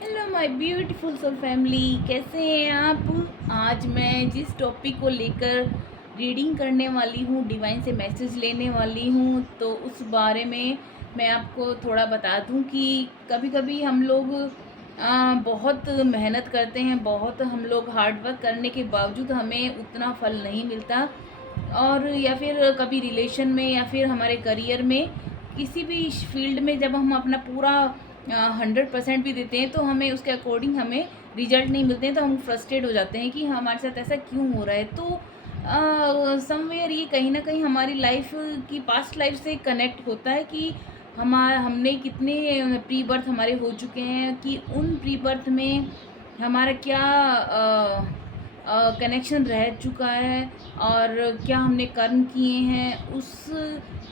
Hello my beautiful soul family, कैसे हैं आप। आज मैं जिस टॉपिक को लेकर रीडिंग करने वाली हूँ, डिवाइन से मैसेज लेने वाली हूँ, तो उस बारे में मैं आपको थोड़ा बता दूँ कि कभी कभी हम लोग बहुत मेहनत करते हैं, बहुत हम लोग हार्ड वर्क करने के बावजूद हमें उतना फल नहीं मिलता। और या फिर कभी रिलेशन में या फिर हमारे करियर में किसी भी फील्ड में जब हम अपना पूरा 100% भी देते हैं तो हमें उसके अकॉर्डिंग हमें रिजल्ट नहीं मिलते हैं, तो हम फ्रस्ट्रेट हो जाते हैं कि हमारे साथ ऐसा क्यों हो रहा है। तो समवेयर ये कहीं ना कहीं हमारी लाइफ की पास्ट लाइफ से कनेक्ट होता है कि हमने कितने प्री बर्थ हमारे हो चुके हैं, कि उन प्री बर्थ में हमारा क्या कनेक्शन रह चुका है और क्या हमने कर्म किए हैं। उस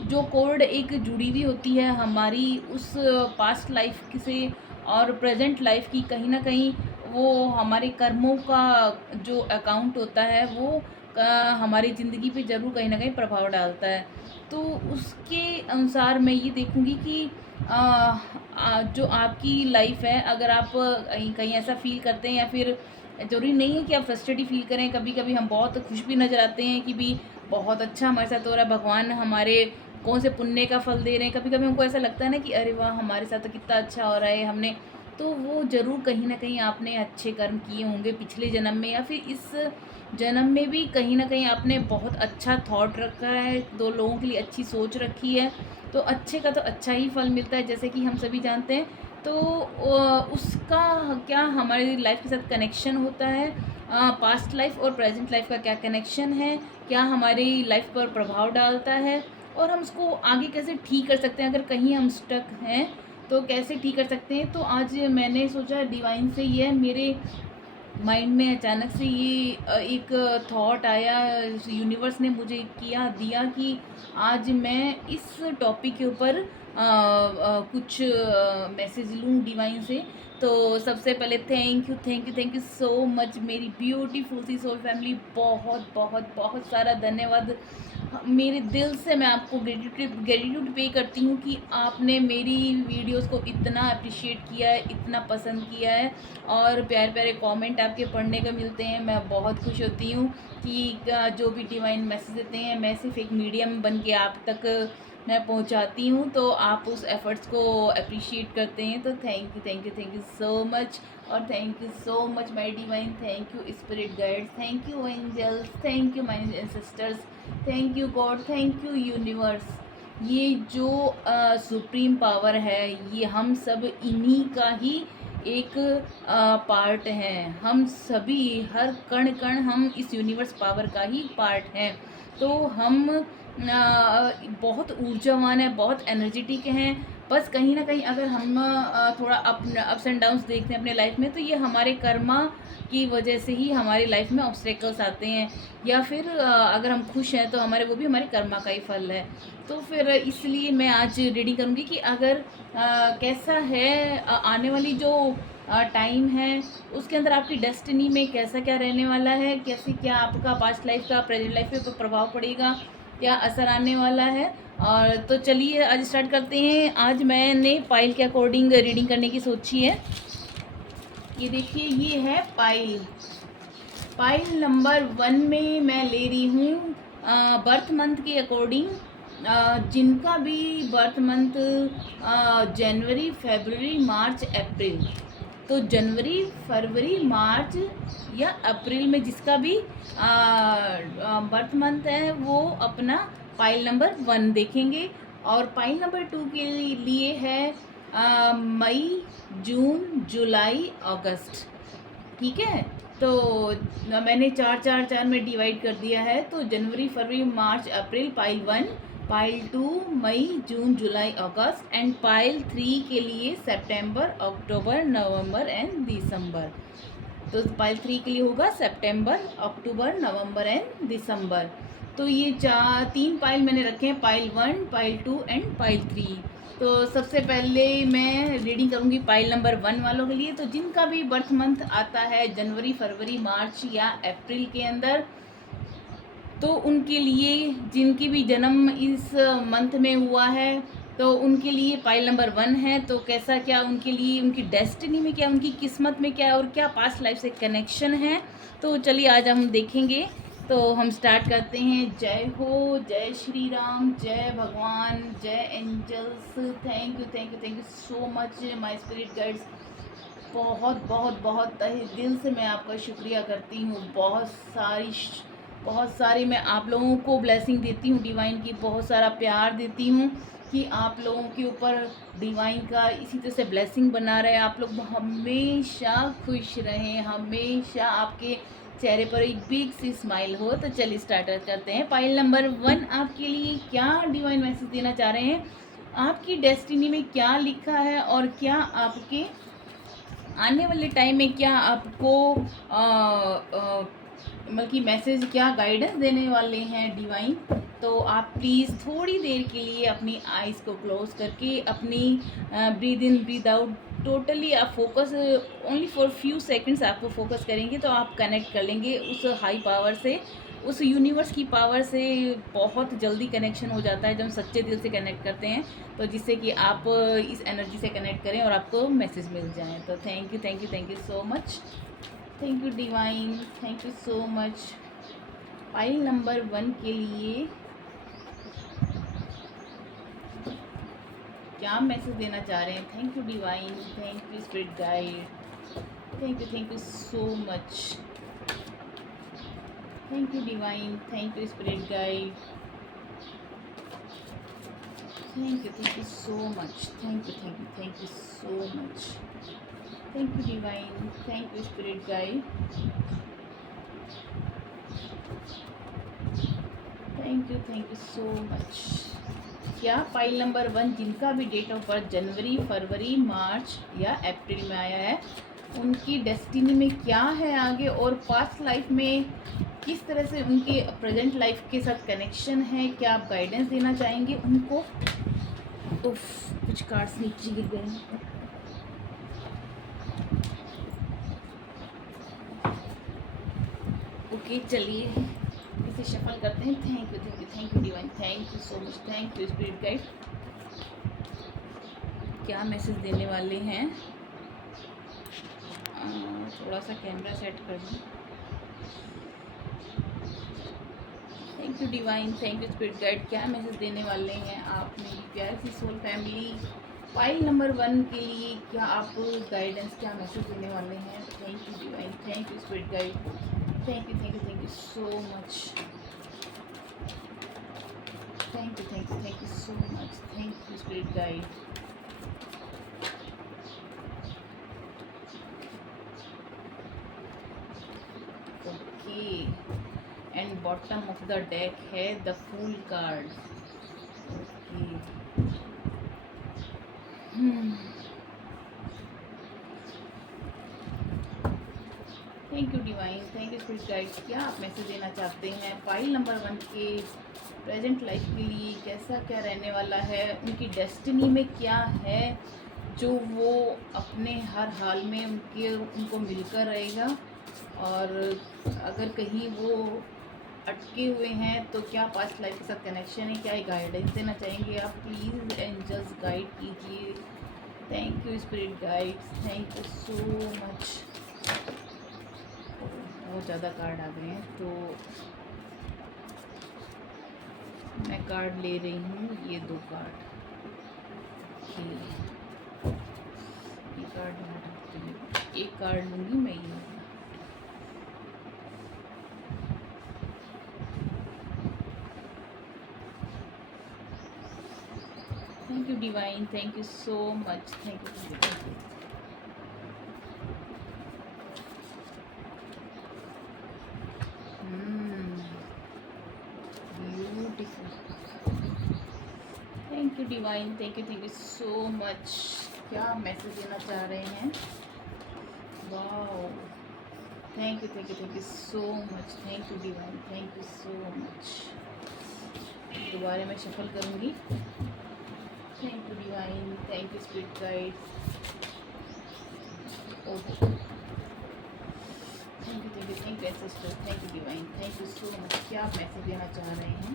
जो कोड एक जुड़ी हुई होती है हमारी उस पास्ट लाइफ से और प्रेजेंट लाइफ की, कहीं ना कहीं वो हमारे कर्मों का जो अकाउंट होता है वो हमारी ज़िंदगी पे ज़रूर कहीं ना कहीं प्रभाव डालता है। तो उसके अनुसार मैं ये देखूँगी कि जो आपकी लाइफ है, अगर आप कहीं कहीं ऐसा फील करते हैं या फिर ज़रूरी नहीं है कि आप फ्रस्ट्रेट ही फील करें, कभी कभी हम बहुत खुश भी नज़र आते हैं कि भी बहुत अच्छा हमारे साथ हो रहा है, भगवान हमारे कौन से पुण्य का फल दे रहे हैं। कभी कभी हमको ऐसा लगता है ना कि अरे वाह, हमारे साथ तो कितना अच्छा हो रहा है हमने, तो वो ज़रूर कहीं ना कहीं आपने अच्छे कर्म किए होंगे पिछले जन्म में, या फिर इस जन्म में भी कहीं ना कहीं आपने बहुत अच्छा थॉट रखा है, दो लोगों के लिए अच्छी सोच रखी है, तो अच्छे का तो अच्छा ही फल मिलता है, जैसे कि हम सभी जानते हैं। तो उसका क्या हमारी लाइफ के साथ कनेक्शन होता है, पास्ट लाइफ और प्रेजेंट लाइफ का क्या कनेक्शन है, क्या हमारी लाइफ पर प्रभाव डालता है, और हम उसको आगे कैसे ठीक कर सकते हैं, अगर कहीं हम स्टक हैं तो कैसे ठीक कर सकते हैं। तो आज मैंने सोचा डिवाइन से, ये मेरे माइंड में अचानक से ये एक थॉट आया, यूनिवर्स ने मुझे दिया कि आज मैं इस टॉपिक के ऊपर कुछ मैसेज लूँ डिवाइन से। तो सबसे पहले thank you thank you thank you so much मेरी ब्यूटीफुल सी सोल फैमिली, बहुत बहुत बहुत सारा धन्यवाद। मेरे दिल से मैं आपको ग्रेटिट्यूड पे करती हूँ कि आपने मेरी वीडियोस को इतना अप्रिशिएट किया है, इतना पसंद किया है, और प्यारे प्यारे कमेंट आपके पढ़ने को मिलते हैं। मैं बहुत खुश होती हूँ कि जो भी डिवाइन मैसेज देते हैं, मैं सिर्फ एक मीडियम बन के आप तक मैं पहुंचाती हूँ, तो आप उस एफर्ट्स को अप्रिशिएट करते हैं। तो थैंक यू सो मच, और thank you so much my divine, thank you spirit guides, thank you angels, thank you my ancestors, thank you God, thank you universe. ये जो सुप्रीम पावर है, ये हम सब इन्हीं का ही एक पार्ट हैं। हम सभी, हर कण कण हम इस यूनिवर्स पावर का ही पार्ट हैं। तो हम बहुत ऊर्जावान है, बहुत एनर्जेटिक हैं। बस कहीं ना कहीं अगर हम थोड़ा अप्स एंड डाउन्स देखते हैं अपने लाइफ में, तो ये हमारे कर्मा की वजह से ही हमारी लाइफ में ऑब्स्टेकल्स आते हैं, या फिर अगर हम खुश हैं तो हमारे वो भी हमारे कर्मा का ही फल है। तो फिर इसलिए मैं आज रीडिंग करूँगी कि अगर कैसा है आने वाली जो टाइम है उसके अंदर आपकी डेस्टिनी में कैसा क्या रहने वाला है, कैसे क्या आपका पास्ट लाइफ का प्रेजेंट लाइफ पे प्रभाव पड़ेगा, क्या असर आने वाला है। और तो चलिए आज स्टार्ट करते हैं। आज मैंने पाइल के अकॉर्डिंग रीडिंग करने की सोची है। ये देखिए, ये है पाइल। पाइल नंबर 1 में मैं ले रही हूँ बर्थ मंथ के अकॉर्डिंग, जिनका भी बर्थ मंथ जनवरी, फरवरी, मार्च, अप्रैल, तो जनवरी, फरवरी, मार्च या अप्रैल में जिसका भी बर्थ मंथ है वो अपना पाइल नंबर 1 देखेंगे। और पाइल नंबर 2 के लिए है मई, जून, जुलाई, अगस्त। ठीक है, तो मैंने 4 में डिवाइड कर दिया है। तो जनवरी, फरवरी, मार्च, अप्रैल पाइल 1, पाइल 2 मई, जून, जुलाई, अगस्त, एंड पाइल 3 के लिए सितंबर, अक्टूबर, नवंबर एंड दिसंबर। तो पाइल 3 के लिए होगा सितंबर, अक्टूबर, नवंबर एंड दिसंबर। तो ये 3 पाइल मैंने रखे हैं, पाइल 1, पाइल 2 एंड पाइल 3। तो सबसे पहले मैं रीडिंग करूँगी पाइल नंबर 1 वालों के लिए। तो जिनका भी बर्थ मंथ आता है जनवरी, फरवरी, मार्च या अप्रैल के अंदर, तो उनके लिए जिनकी भी जन्म इस मंथ में हुआ है, तो उनके लिए पाइल नंबर 1 है, तो कैसा क्या उनके लिए, उनकी डेस्टिनी में क्या, उनकी किस्मत में क्या है, और क्या पास्ट लाइफ से कनेक्शन है। तो चलिए आज हम देखेंगे। तो हम स्टार्ट करते हैं। जय हो, जय श्री राम, जय भगवान, जय angels. Thank you thank you thank you so much my spirit guides. बहुत बहुत बहुत तहे दिल से मैं आपका शुक्रिया करती हूँ। बहुत सारी मैं आप लोगों को ब्लेसिंग देती हूँ डिवाइन की, बहुत सारा प्यार देती हूँ कि आप लोगों के ऊपर डिवाइन का इसी तरह से ब्लेसिंग बना रहे। आप लोग हमेशा खुश रहें, हमेशा आपके चेहरे पर एक बिग सी स्माइल हो। तो चलिए स्टार्ट करते हैं। पाइल नंबर 1 आपके लिए क्या डिवाइन मैसेज देना चाह रहे हैं, आपकी डेस्टिनी में क्या लिखा है, और क्या आपके आने वाले टाइम में क्या आपको मतलब कि मैसेज, क्या गाइडेंस देने वाले हैं डिवाइन। तो आप प्लीज़ थोड़ी देर के लिए अपनी आइज़ को क्लोज करके अपनी breathe in breathe out totally आप focus, only for few seconds आपको फोकस करेंगे तो आप कनेक्ट कर लेंगे उस हाई पावर से, उस यूनिवर्स की पावर से। बहुत जल्दी कनेक्शन हो जाता है जब हम सच्चे दिल से कनेक्ट करते हैं, तो जिससे कि आप इस एनर्जी से कनेक्ट करें और आपको मैसेज मिल जाए। तो thank you thank you thank you so much. Thank you divine, thank you so much. Pile number 1 के लिए क्या मैसेज देना चाह रहे हैं। Thank you divine, thank you spirit guide, thank you so much. Thank you divine, thank you spirit guide, thank you so much. Thank you so much. Thank you divine, thank you spirit guide, thank you so much. क्या file number 1 जिनका भी date of birth जनवरी, फरवरी, मार्च या अप्रैल में आया है, उनकी destiny में क्या है आगे, और पास्ट लाइफ में किस तरह से उनके प्रेजेंट लाइफ के साथ कनेक्शन है, क्या आप गाइडेंस देना चाहेंगे उनको। उफ, कुछ कार्ड्स नीचे गिर गए। ओके चलिए इसे शफल करते हैं। Thank you divine, thank you so much, thank you spirit guide. क्या मैसेज देने वाले हैं, थोड़ा सा कैमरा सेट कर दूँ। Thank you divine, thank you spirit guide. क्या मैसेज देने वाले हैं आप मेरी प्यारी सी सोल फैमिली, फाइल नंबर 1 के लिए क्या आप गाइडेंस, क्या मैसेज देने वाले हैं। Thank you divine, thank you spirit guide, thank you so much. Thank you so much, thank you spirit guide. Okay, and bottom of the deck है the fool card. Okay, thank you divine, thank you spirit guide. क्या आप message देना चाहते हैं file number 1 के present life के लिए, कैसा क्या रहने वाला है, उनकी डेस्टिनी में क्या है जो वो अपने हर हाल में उनको मिलकर रहेगा, और अगर कहीं वो अटके हुए हैं तो क्या पास्ट लाइफ के साथ कनेक्शन है, क्या गाइडेंस देना चाहेंगे आप। प्लीज़ एंजल्स गाइड कीजिए। Thank you spirit guides, thank you so much. बहुत ज़्यादा कार्ड आ गए हैं तो मैं कार्ड ले रही हूँ, ये 2 कार्ड। ये कार्ड एक कार्ड लूँगी मैं ये। Thank you divine, thank you so much, thank you. Thank you divine, thank you so much. क्या मैसेज देना चाह रहे हैं। Wow, thank you so much, thank you divine, thank you so much. दोबारा मैं शफल करूँगी। Thank you divine, thank you spirit guide. Okay, thank you ancestor, thank you divine, thank you so much. क्या आप message देना चाह रहे हैं।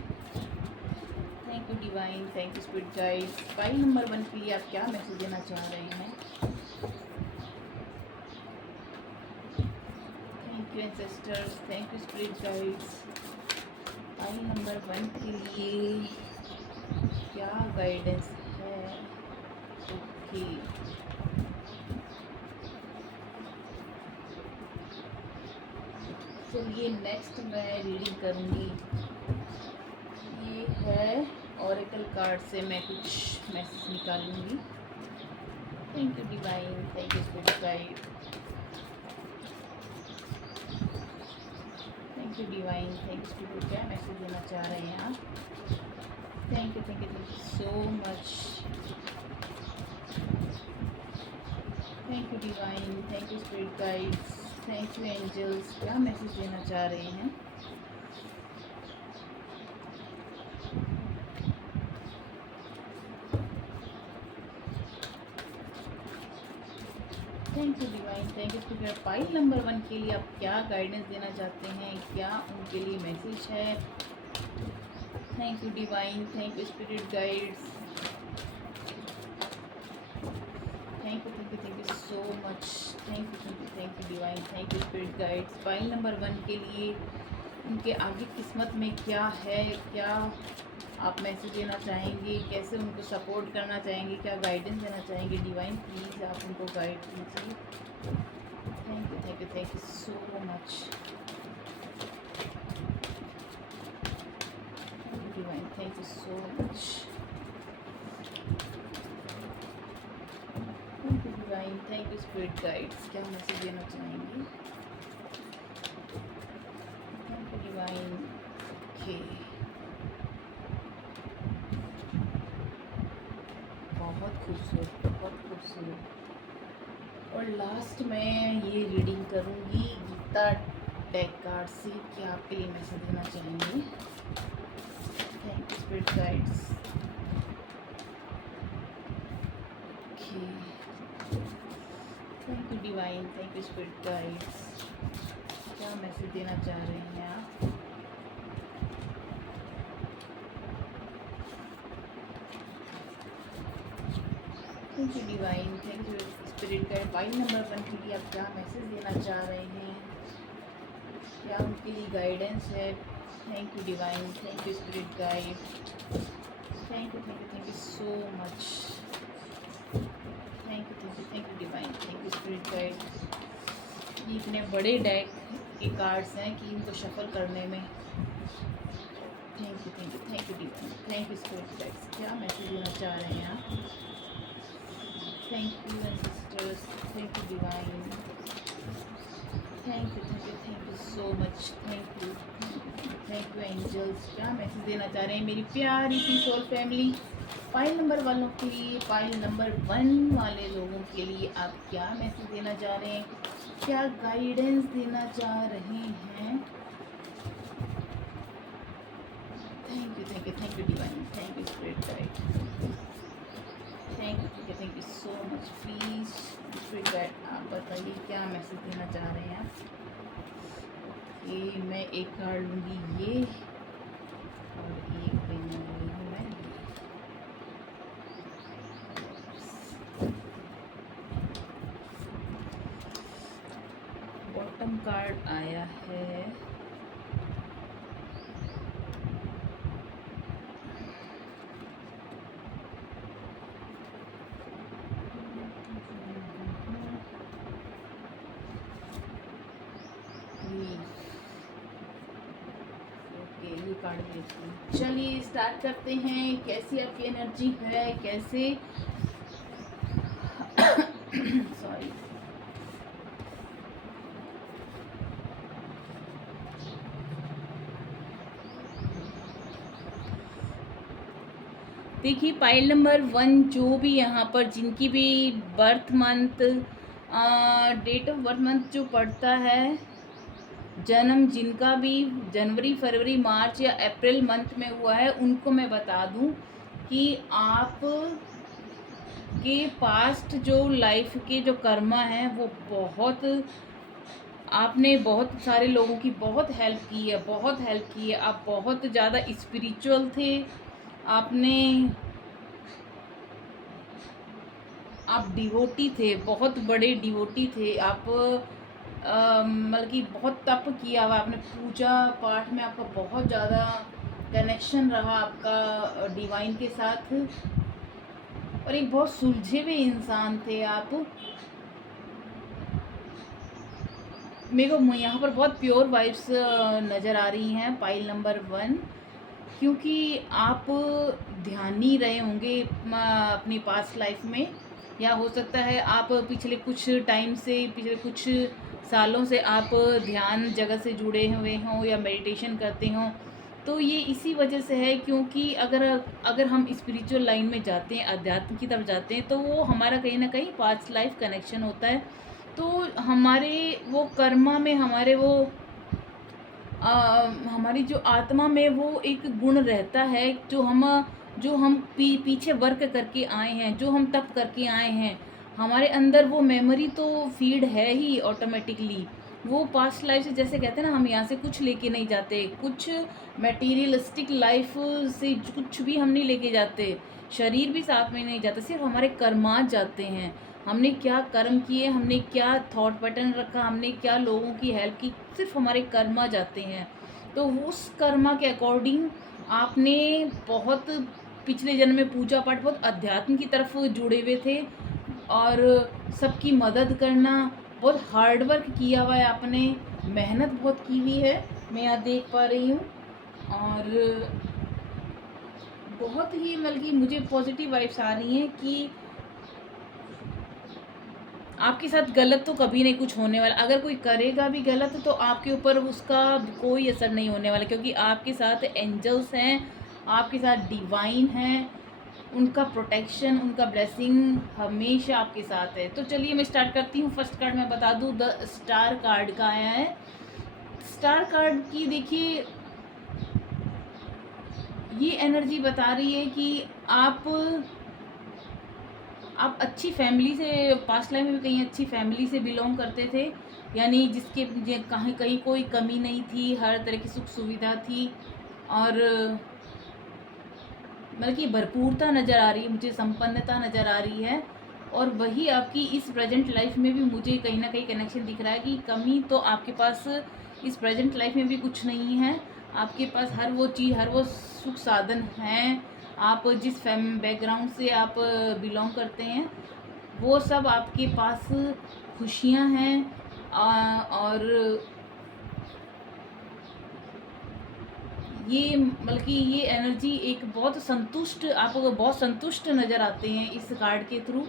Thank you divine, thank you spirit guides. File number 1 के लिए आप क्या मैसेज देना चाह रहे हैं? Thank you ancestors, thank you spirit guides. File number 1 के लिए क्या गाइडेंस है? ओके, चलिए नेक्स्ट मैं रीडिंग करूँगी। ये है ऑरेकल कार्ड से मैं कुछ मैसेज निकालूंगी। Thank you divine, thank you spirit guide, thank you divine, thank you spirit. क्या मैसेज देना चाह रहे हैं आप? Thank you, thank you, thank you so much. Thank you divine, thank you spirit guides, thank you angels. क्या message देना चाह रहे हैं? Thank you divine, thank you spirit. File number 1 के लिए आप क्या गाइडेंस देना चाहते हैं? क्या उनके लिए मैसेज है? Thank you divine, thank you spirit guides, thank you, thank you so much. Thank you divine, thank you spirit guides. File number 1 के लिए उनके आगे किस्मत में क्या है? क्या आप मैसेज देना चाहेंगे? कैसे उनको सपोर्ट करना चाहेंगे? क्या गाइडेंस देना चाहेंगे? डिवाइन प्लीज़ आप उनको गाइड कीजिए। Thank you, thank you, thank you so much divine, thank you so much. Thank you divine, thank you spirit guides. क्या मैसेज देना चाहेंगे? Thank you divine. ओके, बहुत खूबसूरत, बहुत खूबसूरत। और लास्ट में ये रीडिंग करूँगी गीता डेक कार्ड से। क्या आपके लिए मैसेज देना चाहेंगे? Thank you spirit guides. Okay, thank you divine, thank you spirit guides. क्या मैसेज देना चाह रहे हैं आप? Thank you divine, thank you spirit guide. Pile number 1 के लिए आप क्या मैसेज देना चाह रहे हैं? क्या उनके लिए गाइडेंस है? Thank you divine, thank you spirit guide, thank you, thank you, thank you so much. Thank you, thank you, thank you divine, thank you spirit guide. ये इतने बड़े डेक के कार्ड्स हैं कि इनको शफल करने में thank you, thank you, thank you divine, thank you spirit guides. क्या मैसेज देना चाह रहे हैं आप? Thank you ancestors, thank you divine, thank you so much. Thank you angels. क्या मैसेज देना चाह रहे हैं मेरी प्यारी सी सोल फैमिली? फाइल नंबर वालों के लिए, फाइल नंबर 1 वाले लोगों के लिए आप क्या मैसेज देना चाह रहे हैं? क्या गाइडेंस देना चाह रहे हैं? Thank you divine, thank you spirit guide, thank you so much. Please spirit guide आप बताइए क्या मैसेज देना चाह रहे हैं आप? ये मैं एक कार्ड लूँगी ये, और एक लेने वाली हूँ मैं ये। बॉटम कार्ड आया है ये कार्ड देखते हैं। चलिए स्टार्ट करते हैं। कैसी आपकी एनर्जी है? कैसे सॉरी, देखिए पाइल नंबर 1 जो भी यहाँ पर जिनकी भी birth month, date of birth month जो पड़ता है, जन्म जिनका भी जनवरी, फरवरी, मार्च या अप्रैल मंथ में हुआ है, उनको मैं बता दूं कि आप के पास्ट जो लाइफ के जो कर्मा हैं वो बहुत, आपने बहुत सारे लोगों की बहुत हेल्प की है, बहुत हेल्प की है। आप बहुत ज़्यादा स्पिरिचुअल थे, आपने आप डिवोटी थे, बहुत बड़े डिवोटी थे आप। मतलब कि बहुत तप किया हुआ आपने, पूजा पाठ में आपका बहुत ज़्यादा कनेक्शन रहा आपका डिवाइन के साथ, और एक बहुत सुलझे हुए इंसान थे आप। मेरे को यहाँ पर बहुत प्योर वाइब्स नज़र आ रही हैं पाइल नंबर 1, क्योंकि आप ध्यान नहीं रहे होंगे अपनी पास्ट लाइफ में, या हो सकता है आप पिछले कुछ टाइम से, पिछले कुछ सालों से आप ध्यान जगत से जुड़े हुए हों या मेडिटेशन करते हों। तो ये इसी वजह से है, क्योंकि अगर अगर हम स्पिरिचुअल लाइन में जाते हैं, अध्यात्म की तरफ जाते हैं, तो वो हमारा कहीं ना कहीं पास्ट लाइफ कनेक्शन होता है। तो हमारे वो कर्मा में, हमारे वो हमारी जो आत्मा में वो एक गुण रहता है, जो हम पीछे वर्क करके आए हैं, जो हम तप करके आए हैं, हमारे अंदर वो मेमोरी तो फीड है ही ऑटोमेटिकली। वो पास्ट लाइफ से, जैसे कहते हैं ना, हम यहाँ से कुछ लेके नहीं जाते, कुछ मटेरियलिस्टिक लाइफ से कुछ भी हम नहीं लेके जाते, शरीर भी साथ में नहीं जाता, सिर्फ हमारे कर्मात जाते हैं। हमने क्या कर्म किए, हमने क्या थॉट पैटर्न रखा, हमने क्या लोगों की हेल्प की, सिर्फ हमारे कर्मा जाते हैं। तो उस कर्मा के अकॉर्डिंग आपने बहुत पिछले जन्म में पूजा पाठ, बहुत अध्यात्म की तरफ जुड़े हुए थे, और सबकी मदद करना, बहुत हार्ड वर्क किया हुआ है आपने, मेहनत बहुत की हुई है, मैं यहाँ देख पा रही हूँ। और बहुत ही मतलब कि मुझे पॉजिटिव वाइब्स आ रही हैं कि आपके साथ गलत तो कभी नहीं कुछ होने वाला। अगर कोई करेगा भी गलत तो आपके ऊपर उसका कोई असर नहीं होने वाला, क्योंकि आपके साथ एंजल्स हैं, आपके साथ डिवाइन हैं, उनका प्रोटेक्शन, उनका ब्लेसिंग हमेशा आपके साथ है। तो चलिए मैं स्टार्ट करती हूँ। फर्स्ट कार्ड मैं बता दूँ, द स्टार कार्ड का आया है। स्टार कार्ड की देखिए, ये एनर्जी बता रही है कि आप अच्छी फैमिली से, पास्ट लाइफ में भी कहीं अच्छी फैमिली से बिलोंग करते थे, यानी जिसके कहीं कहीं कोई कमी नहीं थी, हर तरह की सुख सुविधा थी, और मतलब कि भरपूरता नज़र आ रही है मुझे, संपन्नता नज़र आ रही है। और वही आपकी इस प्रेजेंट लाइफ में भी मुझे कहीं ना कहीं कनेक्शन दिख रहा है कि कमी तो आपके पास इस प्रेजेंट लाइफ में भी कुछ नहीं है। आपके पास हर वो चीज़, हर वो सुख साधन हैं। आप जिस बैकग्राउंड से आप बिलोंग करते हैं, वो सब आपके पास खुशियाँ हैं। और ये मतलब कि ये एनर्जी एक बहुत संतुष्ट, आप बहुत संतुष्ट नज़र आते हैं इस कार्ड के थ्रू।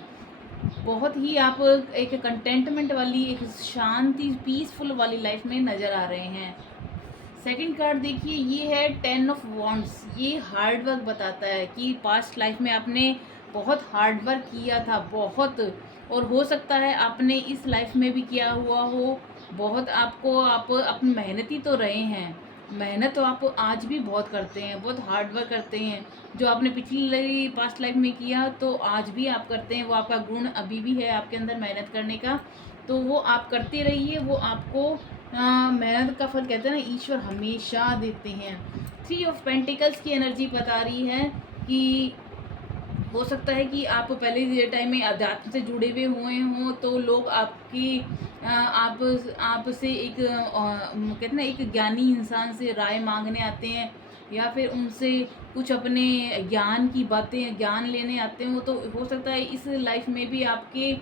बहुत ही आप एक कंटेंटमेंट वाली, एक शांति, पीसफुल वाली लाइफ में नज़र आ रहे हैं। सेकंड कार्ड देखिए, ये है 10 ऑफ वॉन्ड्स। ये हार्ड वर्क बताता है कि पास्ट लाइफ में आपने बहुत हार्ड वर्क किया था, बहुत, और हो सकता है आपने इस लाइफ में भी किया हुआ हो बहुत। आप अपनी मेहनती तो रहे हैं, मेहनत तो आप आज भी बहुत करते हैं, बहुत हार्ड वर्क करते हैं। जो आपने पिछली पास्ट लाइफ में किया तो आज भी आप करते हैं, वो आपका गुण अभी भी है आपके अंदर मेहनत करने का, तो वो आप करते रहिए। वो आपको मेहनत का फल, कहते हैं ना, ईश्वर हमेशा देते हैं। 3 ऑफ पेंटिकल्स की एनर्जी बता रही है कि हो सकता है कि आप पहले टाइम में अध्यात्म से जुड़े हुए हों, तो लोग आपकी आपसे एक कहते हैं ना, एक ज्ञानी इंसान से राय मांगने आते हैं, या फिर उनसे कुछ अपने ज्ञान की बातें, ज्ञान लेने आते हो। तो हो सकता है इस लाइफ में भी आपके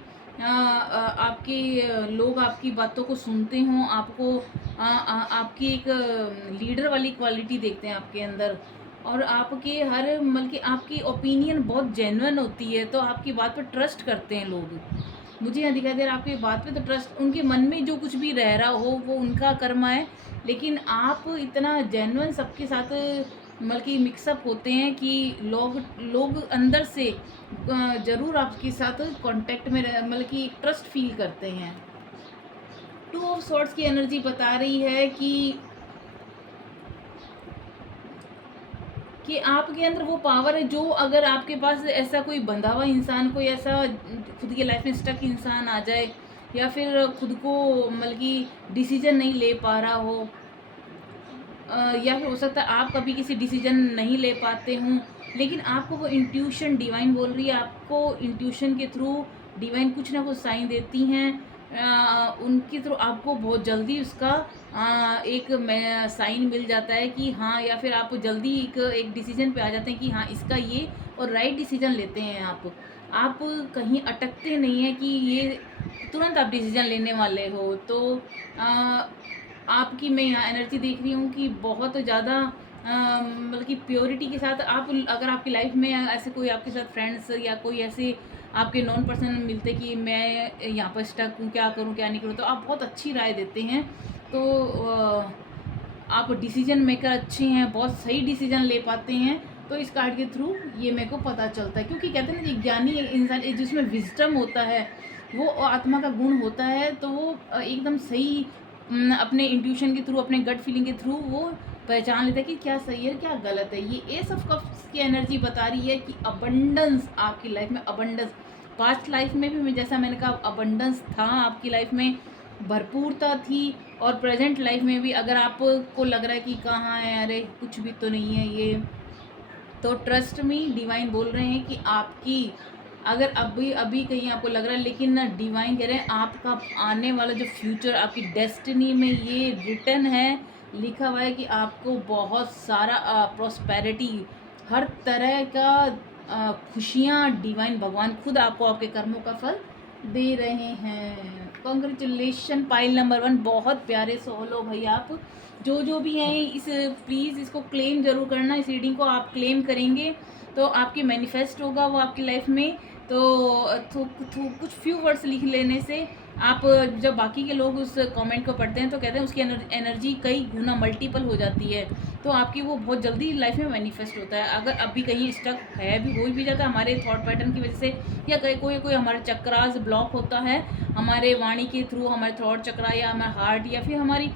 लोग आपकी बातों को सुनते हों, आपकी एक लीडर वाली क्वालिटी देखते हैं आपके अंदर, और आपके हर मतलब कि आपकी ओपिनियन बहुत जेन्युइन होती है, तो आपकी बात पर ट्रस्ट करते हैं लोग। मुझे यहाँ दिखाई दे रहा है आपकी बात पे तो ट्रस्ट, उनके मन में जो कुछ भी रह रहा हो वो उनका कर्मा है, लेकिन आप इतना जेन्युइन सबके साथ मतलब कि मिक्सअप होते हैं कि लोग अंदर से ज़रूर आपके साथ कांटेक्ट में मतलब कि ट्रस्ट फील करते हैं। 2 ऑफ सॉर्ड्स की एनर्जी बता रही है कि आपके अंदर वो पावर है, जो अगर आपके पास ऐसा कोई बंधा हुआ इंसान, कोई ऐसा खुद की लाइफ में स्टक इंसान आ जाए, या फिर खुद को मतलब कि डिसीजन नहीं ले पा रहा हो, या फिर हो सकता है आप कभी किसी डिसीजन नहीं ले पाते हों, लेकिन आपको वो इंट्यूशन डिवाइन बोल रही है, आपको इंट्यूशन के थ्रू डिवाइन कुछ ना कुछ साइन देती हैं, उनके थ्रू आपको बहुत जल्दी उसका एक मैं साइन मिल जाता है कि हाँ, या फिर आप जल्दी एक डिसीजन पे आ जाते हैं कि हाँ इसका ये, और राइट डिसीजन लेते हैं आप कहीं अटकते नहीं हैं कि ये तुरंत आप डिसीजन लेने वाले हो। तो आ, आपकी मैं यहाँ एनर्जी देख रही हूँ कि बहुत ज़्यादा मतलब कि प्योरिटी के साथ आप, अगर आपकी लाइफ में ऐसे कोई आपके साथ फ्रेंड्स या कोई ऐसे आपके नॉन पर्सन मिलते कि मैं यहाँ पर स्टक हूँ, क्या करूँ क्या नहीं करूँ, तो आप बहुत अच्छी राय देते हैं। तो आप डिसीजन मेकर अच्छे हैं, बहुत सही डिसीजन ले पाते हैं। तो इस कार्ड के थ्रू ये मेरे को पता चलता है, क्योंकि कहते हैं ना, एक ज्ञानी इंसान जिसमें विजडम होता है, वो आत्मा का गुण होता है, तो वो एकदम सही अपने इंट्यूशन के थ्रू, अपने गट फीलिंग के थ्रू वो पहचान लेता है कि क्या सही है क्या गलत है। ये एस ऑफ कप्स की एनर्जी बता रही है कि अबंडेंस आपकी लाइफ में, अबंडेंस पास्ट लाइफ में भी मैं जैसा मैंने कहा अबंडेंस था आपकी लाइफ में, भरपूरता थी, और प्रेजेंट लाइफ में भी अगर आपको लग रहा है कि कहाँ है, अरे कुछ भी तो नहीं है ये, तो ट्रस्ट में डिवाइन बोल रहे हैं कि आपकी, अगर अभी अभी कहीं आपको लग रहा है, लेकिन ना डिवाइन कह रहे हैं आपका आने वाला जो फ्यूचर, आपकी डेस्टिनी में ये रिटन है, लिखा हुआ है कि आपको बहुत सारा प्रॉस्पेरिटी, हर तरह का खुशियाँ डिवाइन भगवान खुद आपको आपके कर्मों का फल दे रहे हैं। कॉन्ग्रेचुलेशन पाइल नंबर 1, बहुत प्यारे सोल हो भाई आप। जो भी हैं इस प्लीज़ इसको क्लेम ज़रूर करना, इस रीडिंग को आप क्लेम करेंगे तो आपकी मैनिफेस्ट होगा वो आपकी लाइफ में। तो कुछ फ्यू वर्ड्स लिख लेने से आप, जब बाकी के लोग उस कमेंट को पढ़ते हैं तो कहते हैं उसकी एनर्जी कई गुना मल्टीपल हो जाती है, तो आपकी वो बहुत जल्दी लाइफ में मैनिफेस्ट होता है। अगर अभी कहीं स्टक है भी, हो भी जाता है हमारे थॉट पैटर्न की वजह से, या कोई हमारा चक्रास ब्लॉक होता है हमारे वाणी के थ्रू, हमारे थॉट चक्रा या हमारा हार्ट, या फिर हमारी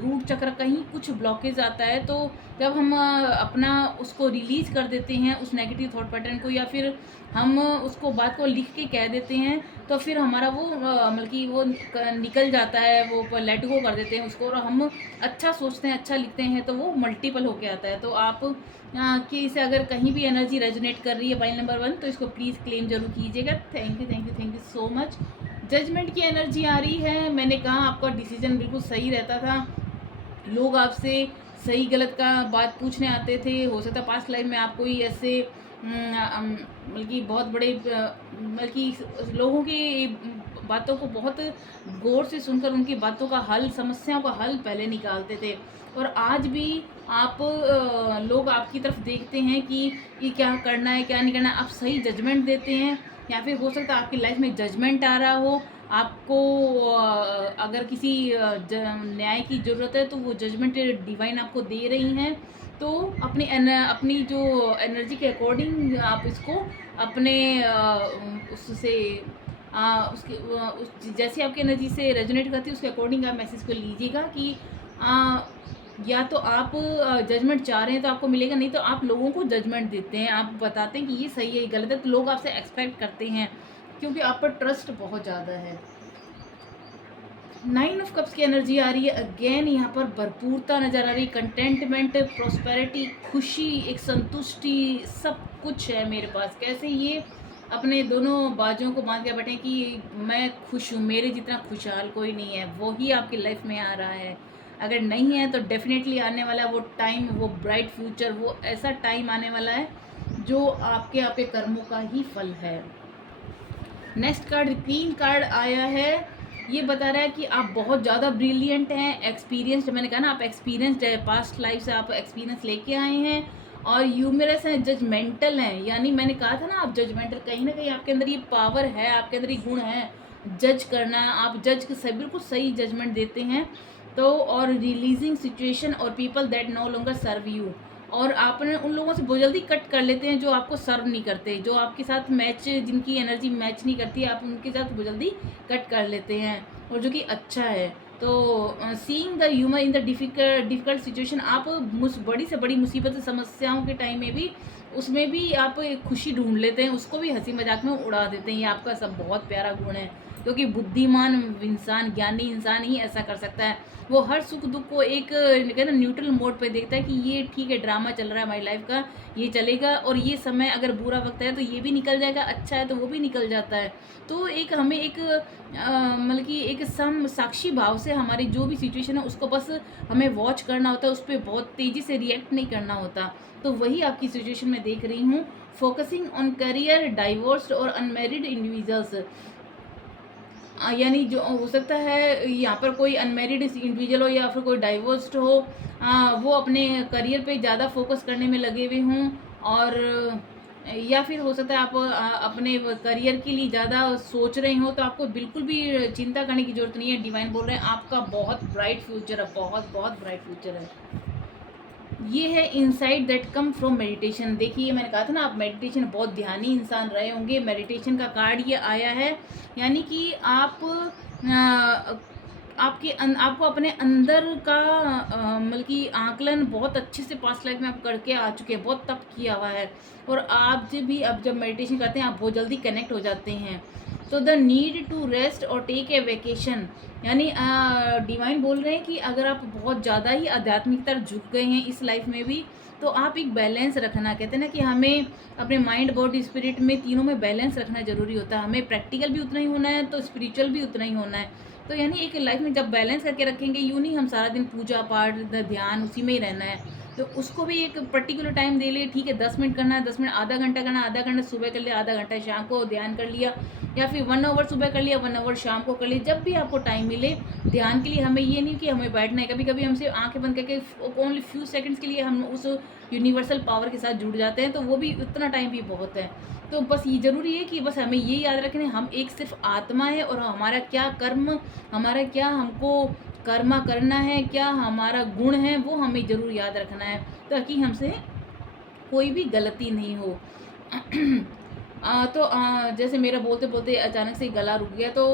रूट चक्र कहीं कुछ ब्लॉकेज आता है, तो जब हम अपना उसको रिलीज़ कर देते हैं उस नेगेटिव थॉट पैटर्न को, या फिर हम उसको बात को लिख के कह देते हैं, तो फिर हमारा वो मतलब कि वो निकल जाता है, वो लेट गो कर देते हैं उसको, और हम अच्छा सोचते हैं अच्छा लिखते हैं तो वो मल्टीपल होके आता है। तो आप कि इसे अगर कहीं भी एनर्जी रेजोनेट कर रही है पाइल नंबर 1, तो इसको प्लीज़ क्लेम जरूर कीजिएगा। Thank you so much. Judgement की एनर्जी आ रही है, मैंने कहा आपका डिसीजन बिल्कुल सही रहता था, लोग आपसे सही गलत का बात पूछने आते थे, हो सकता है पास्ट लाइफ में आप कोई ऐसे मतलब कि बहुत बड़े मतलब कि लोगों की बातों को बहुत गौर से सुनकर उनकी बातों का हल, समस्याओं का हल पहले निकालते थे, और आज भी आप लोग आपकी तरफ देखते हैं कि ये क्या करना है क्या नहीं करना है, आप सही जजमेंट देते हैं, या फिर हो सकता है आपकी लाइफ में जजमेंट आ रहा हो, आपको अगर किसी न्याय की ज़रूरत है तो वो जजमेंट डिवाइन आपको दे रही हैं। तो अपनी जो एनर्जी के अकॉर्डिंग आप इसको अपने उससे उसके उस जैसे आपकी एनर्जी से रेजोनेट करती है उसके अकॉर्डिंग आप मैसेज को लीजिएगा कि या तो आप जजमेंट चाह रहे हैं तो आपको मिलेगा, नहीं तो आप लोगों को जजमेंट देते हैं, आप बताते हैं कि ये सही है ये गलत है, तो लोग आपसे एक्सपेक्ट करते हैं क्योंकि आप पर ट्रस्ट बहुत ज़्यादा है। 9 ऑफ कप्स की एनर्जी आ रही है अगेन, यहाँ पर भरपूरता नज़र आ रही, कंटेंटमेंट, प्रॉस्पेरिटी, खुशी, एक संतुष्टि, सब कुछ है मेरे पास। कैसे ये अपने दोनों बाजुओं को बांध के बैठे कि मैं खुश हूँ, मेरे जितना खुशहाल कोई नहीं है, वो ही आपकी लाइफ में आ रहा है। अगर नहीं है तो डेफिनेटली आने वाला है वो टाइम, वो ब्राइट फ्यूचर, वो ऐसा टाइम आने वाला है जो आपके कर्मों का ही फल है। नेक्स्ट कार्ड, क्वीन कार्ड आया है, ये बता रहा है कि आप बहुत ज़्यादा ब्रिलियंट हैं, एक्सपीरियंस्ड, मैंने कहा ना आप एक्सपीरियंस्ड है, पास्ट लाइफ से आप एक्सपीरियंस लेके आए हैं, और ह्यूमरस हैं, जजमेंटल हैं, यानी मैंने कहा था ना आप जजमेंटल, कहीं ना कहीं आपके अंदर ये पावर है, आपके अंदर ये गुण है जज करना, आप जज के बिल्कुल सही जजमेंट देते हैं। तो और रिलीजिंग सिचुएशन और people that no longer serve you, और आपने उन लोगों से बहुत जल्दी कट कर लेते हैं जो आपको सर्व नहीं करते, जो आपके साथ मैच, जिनकी एनर्जी मैच नहीं करती, आप उनके साथ बहुत जल्दी कट कर लेते हैं, और जो कि अच्छा है। तो seeing the humour in the difficult situation, आप बड़ी से बड़ी मुसीबत समस्याओं के टाइम में भी, उसमें भी आप एक खुशी ढूंढ लेते हैं, उसको भी हंसी मजाक में उड़ा देते हैं, ये आपका सब बहुत प्यारा गुण है। क्योंकि बुद्धिमान इंसान, ज्ञानी इंसान ही ऐसा कर सकता है। वो हर सुख दुख को एक कहते हैं न्यूट्रल मोड पे देखता है कि ये ठीक है, ड्रामा चल रहा है हमारी लाइफ का, ये चलेगा, और ये समय अगर बुरा वक्त है तो ये भी निकल जाएगा, अच्छा है तो वो भी निकल जाता है। तो एक हमें एक मतलब कि एक सम साक्षी भाव से हमारी जो भी सिचुएशन है उसको बस हमें वॉच करना होता है, उस पर बहुत तेज़ी से रिएक्ट नहीं करना होता। तो वही आपकी सिचुएशन में देख रही हूँ। फोकसिंग ऑन करियर, डाइवोर्स्ड और अनमेरिड इंडिविजुअल्स, यानी जो हो सकता है यहाँ पर कोई अनमेरिड इंडिविजुअल हो या फिर कोई डाइवोर्स्ड हो, वो अपने करियर पे ज़्यादा फोकस करने में लगे हुए हों, और या फिर हो सकता है आप अपने करियर के लिए ज़्यादा सोच रहे हो, तो आपको बिल्कुल भी चिंता करने की ज़रूरत नहीं है। डिवाइन बोल रहे हैं आपका बहुत ब्राइट फ्यूचर है, बहुत बहुत ब्राइट फ्यूचर है। ये है insight that come from meditation. देखिए मैंने कहा था ना, आप मेडिटेशन बहुत ध्यानी इंसान रहे होंगे, मेडिटेशन का कार्ड ये आया है, यानी कि आप आपको अपने अंदर का मतलब कि आकलन बहुत अच्छे से पास्ट लाइफ में आप करके आ चुके हैं, बहुत तप किया हुआ है, और आप जब मेडिटेशन करते हैं आप बहुत जल्दी कनेक्ट हो जाते हैं। तो द नीड टू रेस्ट और टेक ए वेकेशन, यानी डिवाइन बोल रहे हैं कि अगर आप बहुत ज़्यादा ही आध्यात्मिक तरफ झुक गए हैं इस लाइफ में भी, तो आप एक बैलेंस रखना, कहते हैं ना कि हमें अपने माइंड बॉडी स्पिरिट में तीनों में बैलेंस रखना ज़रूरी होता है। हमें प्रैक्टिकल भी उतना ही होना है तो स्पिरिचुअल भी उतना ही होना है। तो यानी एक लाइफ में जब बैलेंस करके रखेंगे, यूँ नहीं हम सारा दिन पूजा पाठ ध्यान उसी में ही रहना है, तो उसको भी एक पर्टिकुलर टाइम दे ले। ठीक है 10 मिनट करना है, 10 मिनट, आधा घंटा करना, आधा घंटा सुबह कर लिया, आधा घंटा शाम को ध्यान कर लिया, या फिर 1 आवर सुबह कर लिया, 1 आवर शाम को कर लिया, जब भी आपको टाइम मिले ध्यान के लिए। हमें ये नहीं कि हमें बैठना है, कभी कभी हमसे आंखें बंद करके ओनली फ्यू सेकंड्स के लिए हम उस यूनिवर्सल पावर के साथ जुड़ जाते हैं, तो वो भी उतना टाइम भी बहुत है। तो बस ये ज़रूरी है कि बस हमें ये याद रखना है, हम एक सिर्फ आत्मा है, और हमारा क्या कर्म, हमारा क्या हमको कर्मा करना है, क्या हमारा गुण है, वो हमें ज़रूर याद रखना है, ताकि हमसे कोई भी गलती नहीं हो। तो जैसे मेरा बोलते बोलते अचानक से गला रुक गया, तो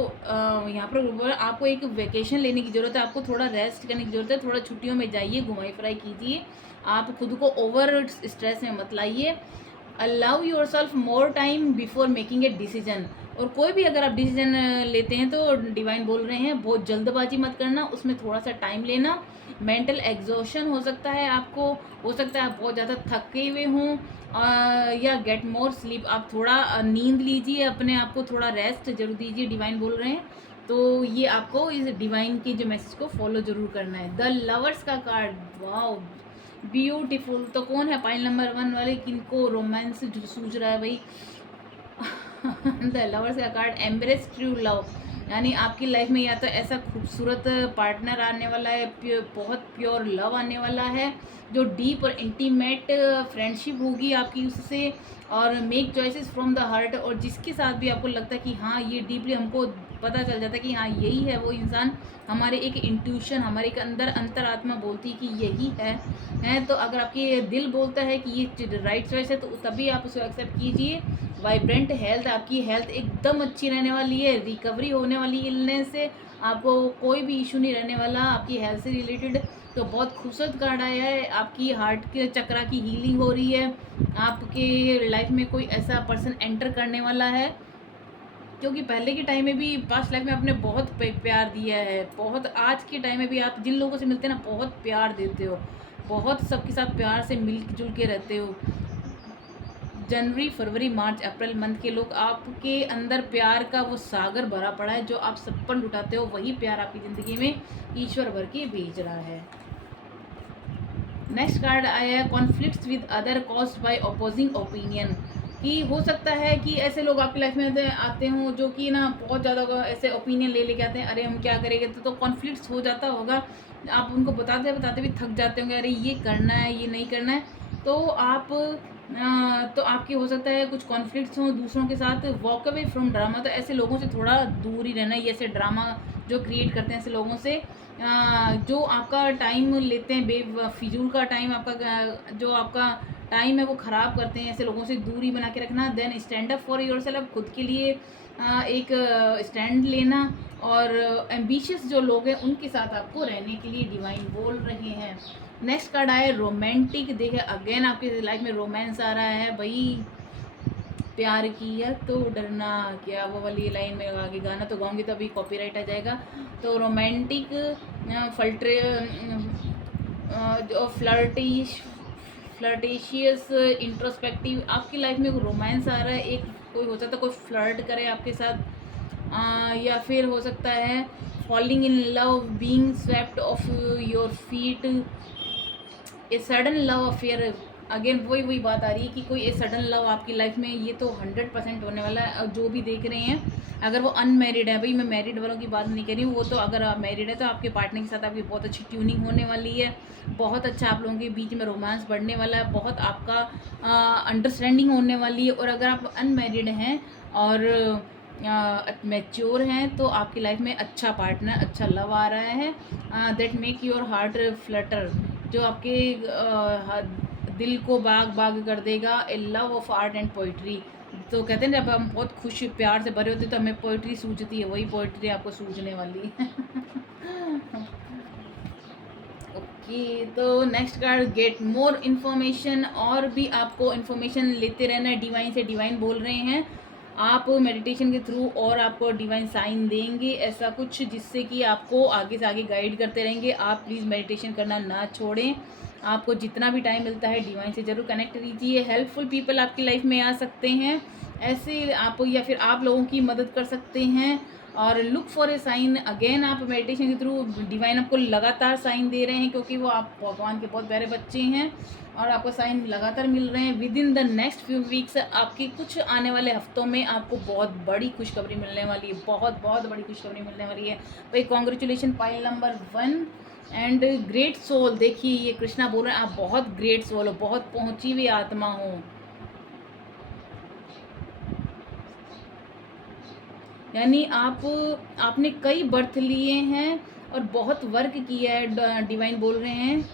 यहाँ पर आपको एक वेकेशन लेने की ज़रूरत है, आपको थोड़ा रेस्ट करने की ज़रूरत है, थोड़ा छुट्टियों में जाइए, घुमाई फिराई कीजिए, आप खुद को ओवर स्ट्रेस में मत लाइए। Allow your self more time before making a decision, और कोई भी अगर आप डिसीजन लेते हैं तो डिवाइन बोल रहे हैं बहुत जल्दबाजी मत करना, उसमें थोड़ा सा टाइम लेना। मेंटल एग्जॉशन हो सकता है आपको, हो सकता है आप बहुत ज़्यादा थके हुए हों, या गेट मोर स्लीप, आप थोड़ा नींद लीजिए, अपने आप को थोड़ा रेस्ट जरूर दीजिए, डिवाइन बोल रहे हैं। तो ये आपको इस डिवाइन के जो मैसेज को फॉलो जरूर करना है। द लवर्स का कार्ड, वाओ ब्यूटीफुल। तो कौन है पाइल नंबर 1 वाले, किनको रोमांस सूझ रहा है भाई? द लवर्स का कार्ड, एम्ब्रेस ट्रू लव, यानी आपकी लाइफ में या तो ऐसा खूबसूरत पार्टनर आने वाला है, बहुत प्योर लव आने वाला है, जो डीप और इंटीमेट फ्रेंडशिप होगी आपकी उससे, और make choices from the heart, और जिसके साथ भी आपको लगता है कि हाँ ये डीपली हमको पता चल जाता है कि हाँ यही है वो इंसान, हमारे एक इंट्यूशन, हमारे एक अंतरात्मा बोलती है कि यही है। तो अगर आपकी दिल बोलता है कि ये राइट चॉइस है, तो तभी आप उसे एक्सेप्ट कीजिए। वाइब्रेंट हेल्थ, आपकी हेल्थ एकदम अच्छी रहने वाली है, रिकवरी होने वाली इलनेस से, आपको कोई भी इशू नहीं रहने वाला आपकी हेल्थ से रिलेटेड। तो बहुत खूबसूरत कार्ड आया है, आपकी हार्ट के चक्रा की हीलिंग हो रही है, आपके लाइफ में कोई ऐसा पर्सन एंटर करने वाला है, क्योंकि पहले के टाइम में भी पास्ट लाइफ में आपने बहुत प्यार दिया है, बहुत, आज के टाइम में भी आप जिन लोगों से मिलते हैं ना बहुत प्यार देते हो, बहुत सबके साथ प्यार से मिल जुल के रहते हो। जनवरी फरवरी मार्च अप्रैल मंथ के लोग, आपके अंदर प्यार का वो सागर भरा पड़ा है, जो आप सब पर लुटाते हो, वही प्यार आपकी ज़िंदगी में ईश्वर भर के भेज रहा है। नेक्स्ट कार्ड आया है conflicts with other caused by opposing opinion, कि हो सकता है कि ऐसे लोग आपकी लाइफ में आते हों जो कि ना बहुत ज़्यादा ऐसे ओपिनियन ले लेके आते हैं, अरे हम क्या करेंगे, तो कॉन्फ्लिक्ट्स हो जाता होगा, आप उनको बताते बताते भी थक जाते होंगे, अरे ये करना है ये नहीं करना है, तो आप तो आपके हो सकता है कुछ कॉन्फ्लिक्ट्स हों दूसरों के साथ। वॉक अवे फ्रॉम ड्रामा, तो ऐसे लोगों से थोड़ा दूर ही रहना है, ये ऐसे ड्रामा जो क्रिएट करते हैं ऐसे लोगों से, जो आपका टाइम लेते हैं, बेफिजूल का टाइम आपका, जो आपका टाइम है वो ख़राब करते हैं, ऐसे लोगों से दूरी बना के रखना। Then stand up for yourself, खुद के लिए एक स्टैंड लेना, और एम्बिशियस जो लोग हैं उनके साथ आपको रहने के लिए डिवाइन बोल रहे हैं। नेक्स्ट कार्ड आया रोमांटिक, देखिए अगेन आपकी लाइफ में रोमांस आ रहा है भाई, प्यार किया तो डरना क्या, वो वाली लाइन में आगे गाना तो गाऊंगी तो अभी कॉपीराइट आ जाएगा। तो रोमांटिक फल्ट्रे जो फ्लर्टेशियस इंट्रोस्पेक्टिव, आपकी लाइफ में रोमांस आ रहा है, एक कोई हो सकता है कोई फ्लर्ट करे आपके साथ, या फिर हो सकता है falling in love, being swept of your feet, a sudden love affair. Again वही वही बात आ रही है कि कोई ए सडन लव आपकी लाइफ में, ये तो 100% होने वाला है। और जो भी देख रहे हैं अगर वो अनमेरिड है, भाई मैं मैरिड वालों की बात नहीं कर रही हूँ, वो तो अगर आप मैरिड है तो आपके पार्टनर के साथ आपकी बहुत अच्छी ट्यूनिंग होने वाली है, बहुत अच्छा आप लोगों के बीच में रोमांस बढ़ने वाला है, बहुत आपका अंडरस्टैंडिंग होने वाली है। और अगर आप अनमेरिड हैं और मैच्योर हैं तो आपकी लाइफ में अच्छा पार्टनर, अच्छा लव आ रहा है, that make your heart flutter, जो आपके दिल को बाग बाग कर देगा। A love of art and poetry, तो कहते हैं जब हम बहुत खुश प्यार से भरे होते हैं तो हमें पोइट्री सूझती है, वही पोइट्री आपको सूझने वाली है। ओके, तो next card get more information, और भी आपको इन्फॉर्मेशन लेते रहना है डिवाइन से। डिवाइन बोल रहे हैं आप मेडिटेशन के थ्रू और आपको डिवाइन साइन देंगे ऐसा कुछ, जिससे कि आपको आगे से आगे गाइड करते रहेंगे। आप प्लीज़ मेडिटेशन करना ना छोड़ें, आपको जितना भी टाइम मिलता है डिवाइन से ज़रूर कनेक्ट कीजिए। हेल्पफुल पीपल आपकी लाइफ में आ सकते हैं ऐसे आप, या फिर आप लोगों की मदद कर सकते हैं। और look for a sign, again आप मेडिटेशन के थ्रू डिवाइन आपको लगातार साइन दे रहे हैं, क्योंकि वो आप भगवान के बहुत प्यारे बच्चे हैं और आपको साइन लगातार मिल रहे हैं। With in the next few weeks, आपकी कुछ आने वाले हफ्तों में आपको बहुत बड़ी खुशखबरी मिलने वाली है, बहुत बहुत बड़ी खुशखबरी मिलने वाली है भाई। Congratulation pile number 1 and great soul. देखिए ये कृष्णा बोल रहे हैं आप बहुत ग्रेट सोल हो, बहुत पहुंची हुई आत्मा हो, यानी आपने कई बर्थ लिए हैं और बहुत वर्क किया है, डिवाइन बोल रहे हैं,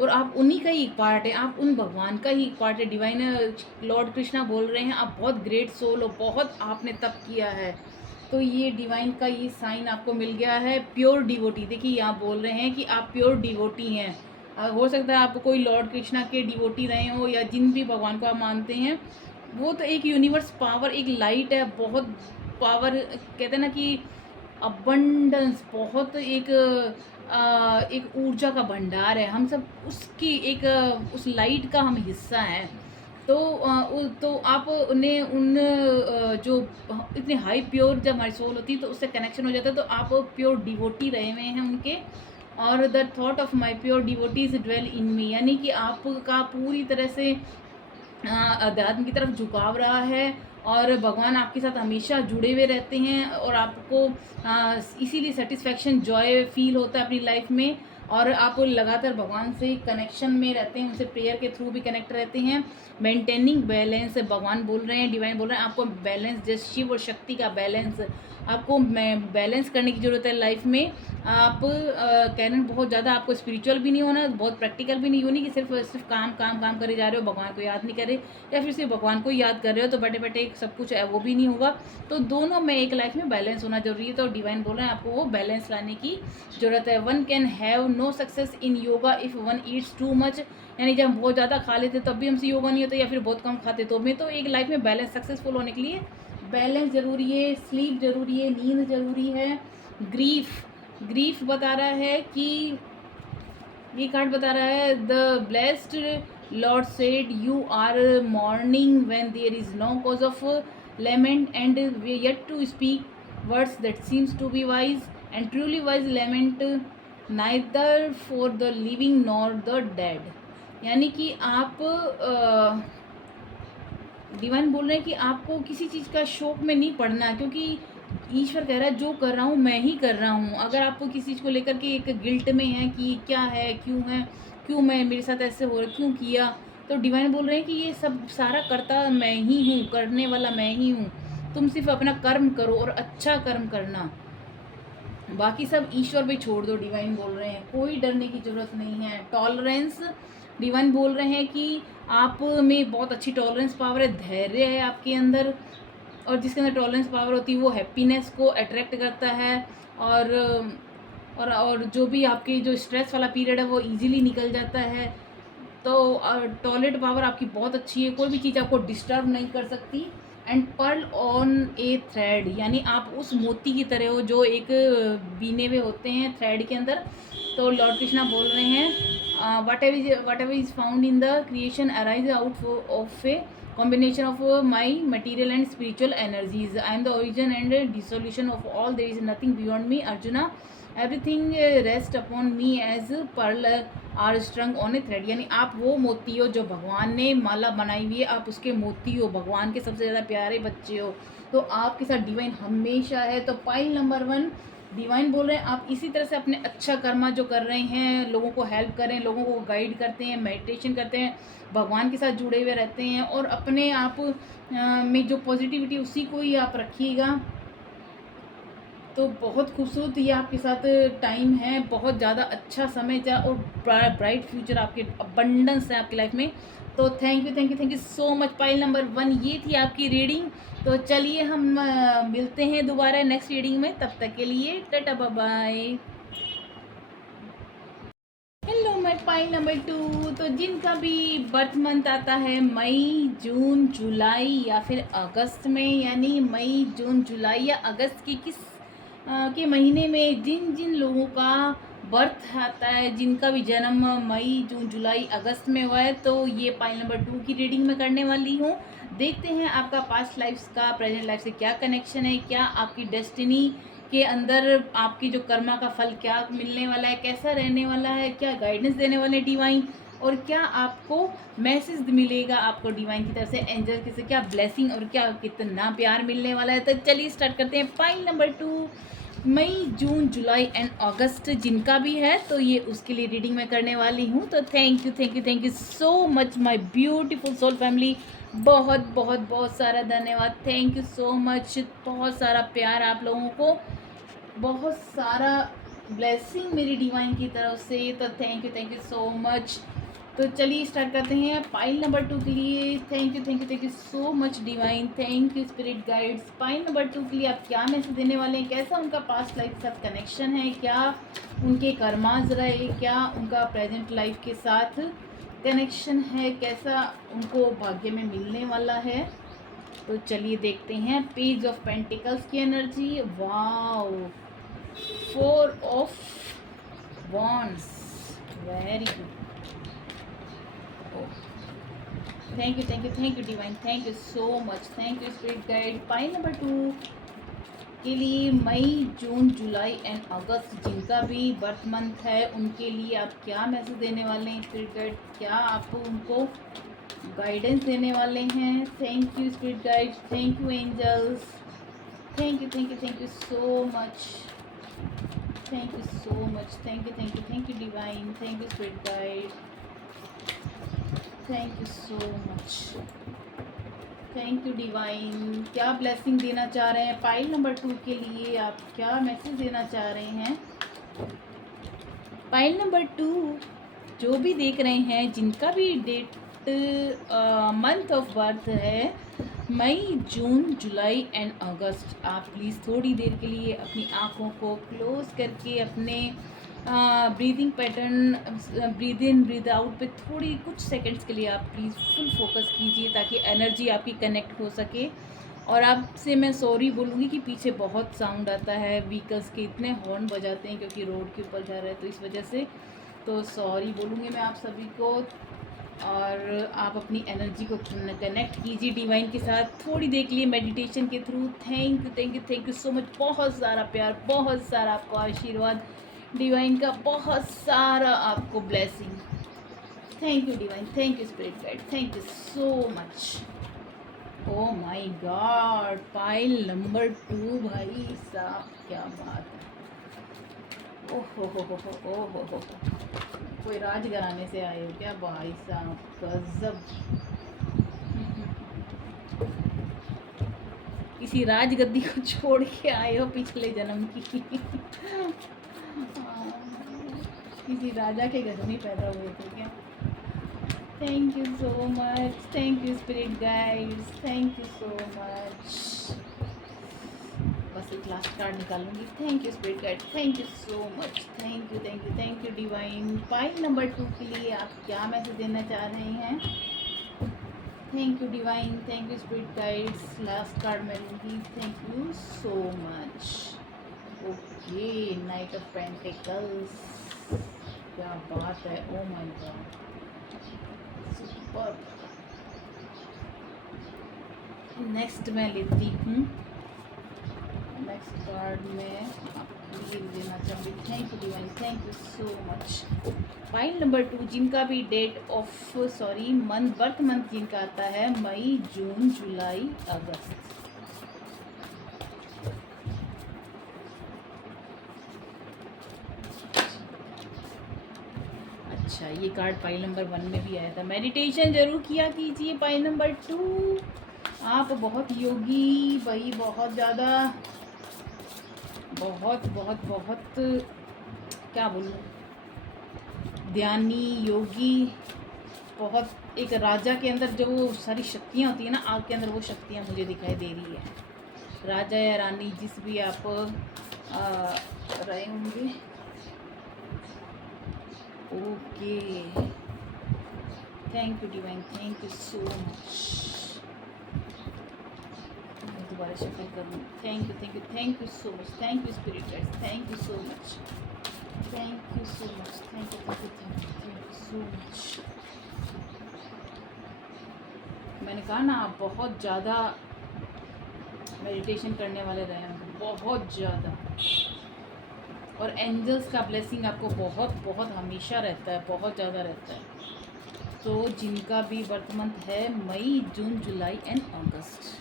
और आप उन्हीं का ही एक पार्ट है, आप उन भगवान का ही एक पार्ट है। डिवाइन लॉर्ड कृष्णा बोल रहे हैं आप बहुत ग्रेट सोल हो, बहुत आपने तप किया है। तो ये डिवाइन का ये साइन आपको मिल गया है, प्योर डिवोटी। देखिए यहाँ बोल रहे हैं कि आप प्योर डिवोटी हैं। हो सकता है आप कोई लॉर्ड कृष्णा के डिवोटी रहे हो, या जिन भी भगवान को आप मानते हैं, वो तो एक यूनिवर्स पावर, एक लाइट है, बहुत पावर, कहते हैं ना कि अबंडेंस, बहुत एक ऊर्जा का भंडार है। हम सब उसकी एक उस लाइट का हम हिस्सा हैं। तो आप उन्हें जो इतने हाई प्योर जब हमारी सोल होती है तो उससे कनेक्शन हो जाता है, तो आप प्योर डिवोटी रहे हुए हैं उनके। और the thought of my pure devotees dwell in me, यानी कि आपका पूरी तरह से अध्यात्म की तरफ झुकाव रहा है और भगवान आपके साथ हमेशा जुड़े हुए रहते हैं, और आपको इसीलिए सेटिस्फैक्शन जॉय फील होता है अपनी लाइफ में, और आप लगातार भगवान से कनेक्शन में रहते हैं, उनसे प्रेयर के थ्रू भी कनेक्ट रहते हैं। मेंटेनिंग बैलेंस, भगवान बोल रहे हैं, डिवाइन बोल रहे हैं आपको बैलेंस, जैसे शिव और शक्ति का बैलेंस, आपको बैलेंस करने की ज़रूरत है लाइफ में। आप कहना बहुत ज़्यादा आपको स्पिरिचुअल भी नहीं होना, बहुत प्रैक्टिकल भी नहीं होनी कि सिर्फ काम काम काम करे जा रहे हो, भगवान को याद नहीं करे, या फिर सिर्फ भगवान को याद कर रहे हो तो बैठे बैठे सब कुछ है वो भी नहीं होगा। तो दोनों में एक लाइफ में बैलेंस होना जरूरी है, तो डिवाइन बोल रहे हैं आपको वो बैलेंस लाने की ज़रूरत है। One can have no success in yoga if one eats too much, यानी जब हम बहुत ज़्यादा खा लेते तब भी हमसे योगा नहीं होता, या फिर बहुत कम खाते तो भी। तो एक लाइफ में बैलेंस सक्सेसफुल होने के लिए बैलेंस ज़रूरी है, स्लीप ज़रूरी है, नींद ज़रूरी है। ग्रीफ बता रहा है कि ये कार्ड बता रहा है the blessed lord said you are mourning when there is no cause of lament and we yet to speak words that seems to be wise and truly wise lament neither for the living nor the dead, यानी कि आप divine बोल रहे हैं कि आपको किसी चीज़ का शौक में नहीं पड़ना, क्योंकि ईश्वर कह रहा है जो कर रहा हूँ मैं ही कर रहा हूँ। अगर आपको किसी चीज़ को लेकर के एक गिल्ट में है कि क्या है, क्यों मैं मेरे साथ ऐसे हो रहा, क्यों किया, तो डिवाइन बोल रहे हैं कि ये सब सारा करता मैं ही हूँ, करने वाला मैं ही हूँ। तुम सिर्फ अपना कर्म करो और अच्छा कर्म करना, बाकी सब ईश्वर पे छोड़ दो। डिवाइन बोल रहे हैं कोई डरने की ज़रूरत नहीं है। टॉलरेंस, डिवाइन बोल रहे हैं कि आप में बहुत अच्छी टॉलरेंस पावर है, धैर्य है आपके अंदर, और जिसके अंदर टॉलरेंस पावर होती है वो हैप्पीनेस को अट्रैक्ट करता है, और जो भी आपके जो स्ट्रेस वाला पीरियड है वो इजीली निकल जाता है। तो टॉयलेट पावर आपकी बहुत अच्छी है, कोई भी चीज़ आपको डिस्टर्ब नहीं कर सकती। And pearl on A thread, यानी आप उस मोती की तरह हो जो एक बीने हुए होते हैं थ्रेड के अंदर। तो लॉर्ड कृष्णा बोल रहे हैं what ever is found in the creation arise out of A combination of my material and spiritual energies. I am the origin and dissolution of all. There is nothing beyond me, Arjuna. Everything rest upon me as pearl are strung on a thread. यानी आप वो मोती हो जो भगवान ने माला बनाई हुई है, आप उसके मोती हो, भगवान के सबसे ज़्यादा प्यारे बच्चे हो, तो आपके साथ डिवाइन हमेशा है। तो पाइल नंबर 1 डिवाइन बोल रहे हैं आप इसी तरह से अपने अच्छा कर्मा जो कर रहे हैं, लोगों को हेल्प करें, लोगों को गाइड करते हैं, मेडिटेशन करते हैं, भगवान के साथ जुड़े हुए रहते हैं, और अपने आप में जो पॉजिटिविटी उसी को ही आप रखिएगा। तो बहुत खूबसूरत ये आपके साथ टाइम है, बहुत ज़्यादा अच्छा समय और ब्राइट फ्यूचर आपके अबंडेंस है आपकी लाइफ में। तो thank you so much. Pile number 1 ये थी आपकी रीडिंग। तो चलिए हम मिलते हैं दोबारा नेक्स्ट रीडिंग में, तब तक के लिए tata bye bye. Hello my pile number 2। तो जिनका भी बर्थ मंथ आता है मई, जून, जुलाई या फिर अगस्त में, यानी मई, जून, जुलाई या अगस्त की किस के महीने में जिन जिन लोगों का बर्थ आता है, जिनका भी जन्म मई, जून, जुलाई, अगस्त में हुआ है, तो ये पाइल नंबर 2 की रीडिंग में करने वाली हूँ। देखते हैं आपका पास्ट लाइफ का प्रेजेंट लाइफ से क्या कनेक्शन है, क्या आपकी डेस्टिनी के अंदर आपकी जो कर्मा का फल क्या मिलने वाला है, कैसा रहने वाला है, क्या गाइडेंस देने वाले डिवाइन, और क्या आपको मैसेज मिलेगा आपको डिवाइन की तरफ से, एंजल की से क्या ब्लेसिंग और क्या कितना प्यार मिलने वाला है। तो चलिए स्टार्ट करते हैं। पाइल नंबर 2 मई, जून, जुलाई एंड अगस्त जिनका भी है, तो ये उसके लिए रीडिंग मैं करने वाली हूँ। तो thank you so much my beautiful soul family. बहुत बहुत बहुत सारा धन्यवाद। Thank you so much. बहुत सारा प्यार आप लोगों को, बहुत सारा ब्लेसिंग मेरी डिवाइन की तरफ से। तो थैंक यू सो मच। तो चलिए स्टार्ट करते हैं पाइल नंबर 2 के लिए। Thank you so much divine. Thank you spirit guides. Pile number 2 के लिए आप क्या मैसेज देने वाले हैं, कैसा उनका पास्ट लाइफ के साथ कनेक्शन है, क्या उनके कर्माज रहे, क्या उनका प्रेजेंट लाइफ के साथ कनेक्शन है, कैसा उनको भाग्य में मिलने वाला है। तो चलिए देखते हैं। पेज ऑफ पेंटिकल्स की energy, wow, 4 of wands, very good. Thank you divine. Thank you so much. Thank you spirit guide. Pile number 2 के लिए मई, जून, जुलाई एंड अगस्त जिनका भी बर्थ मंथ है, उनके लिए आप क्या मैसेज देने वाले हैं स्पिरिट गाइड, क्या आपको उनको गाइडेंस देने वाले हैं। Thank you spirit guide. Thank you angels. Thank you so much. Thank you so much. Thank you divine. Thank you spirit guide. Thank you so much. Thank you divine. क्या blessing देना चाह रहे हैं pile number 2 के लिए, आप क्या message देना चाह रहे हैं। पाइल नंबर 2 जो भी देख रहे हैं, जिनका भी डेट मंथ ऑफ बर्थ है मई, जून, जुलाई एंड अगस्त, आप प्लीज़ थोड़ी देर के लिए अपनी आँखों को क्लोज करके अपने breathing pattern, breathe in breathe out पे थोड़ी कुछ सेकंड्स के लिए आप प्लीज़ फुल फोकस कीजिए, ताकि एनर्जी आपकी कनेक्ट हो सके। और आपसे मैं सॉरी बोलूँगी कि पीछे बहुत साउंड आता है, व्हीकल्स के इतने हॉर्न बजाते हैं क्योंकि रोड के ऊपर जा रहे हैं, तो इस वजह से तो सॉरी बोलूँगी मैं आप सभी को। और आप अपनी एनर्जी को कनेक्ट कीजिए डिवाइन के साथ थोड़ी देर के लिए मेडिटेशन के through. Thank you so much. बहुत सारा प्यार, बहुत सारा आपको आशीर्वाद डिवाइन का, बहुत सारा आपको blessing. Thank you divine. Thank you spirit guide. Thank you so much. Oh my God, pile number 2 भाई साहब, क्या बात है। ओहो, कोई राज घराने से आए हो क्या भाई साहब, गजब। किसी राजगद्दी को छोड़ के आए हो पिछले जन्म की। किसी राजा के घर में पैदा हुए थे क्या। Thank you so much. Thank you spirit guides. Thank you so much. बस लास्ट कार्ड निकालूंगी। Thank you spirit guide, thank you so much, thank you thank you thank you divine. Pile number 2 के लिए आप क्या message देना चाह रहे हैं? Thank you divine, thank you spirit guides. Last card मैं लूँगी। Thank you so much. Okay, night of pentacles, क्या बात है, oh my God, super. Next मैं लेती हूँ, नेक्स्ट कार्ड में आपको ये देना चाहूँगी। Thank you divine, thank you so much. Pile number 2 जिनका भी date of month, birth month जिनका आता है मई, जून, जुलाई, अगस्त। अच्छा, ये कार्ड फाइल नंबर 1 में भी आया था। मेडिटेशन जरूर किया कीजिए। फाइल नंबर 2, आप बहुत योगी भाई, बहुत ज़्यादा, बहुत बहुत बहुत क्या बोलूँ, ध्यानी, योगी, बहुत एक राजा के अंदर जो सारी शक्तियाँ होती है ना, आपके अंदर वो शक्तियाँ मुझे दिखाई दे रही है। राजा या रानी जिस भी आप रहे होंगे। Okay, thank you divine, thank you so much. दोबारा शफल करूँ। Thank you thank you so much, thank you spirit guides, thank you so much, thank you so much, thank you so much. मैंने कहा ना, आप बहुत ज़्यादा meditation करने वाले रहे हैं, बहुत ज़्यादा, और एंजल्स का ब्लेसिंग आपको बहुत बहुत हमेशा रहता है, बहुत ज़्यादा रहता है। तो जिनका भी बर्थ मंथ है मई, जून, जुलाई एंड अगस्त,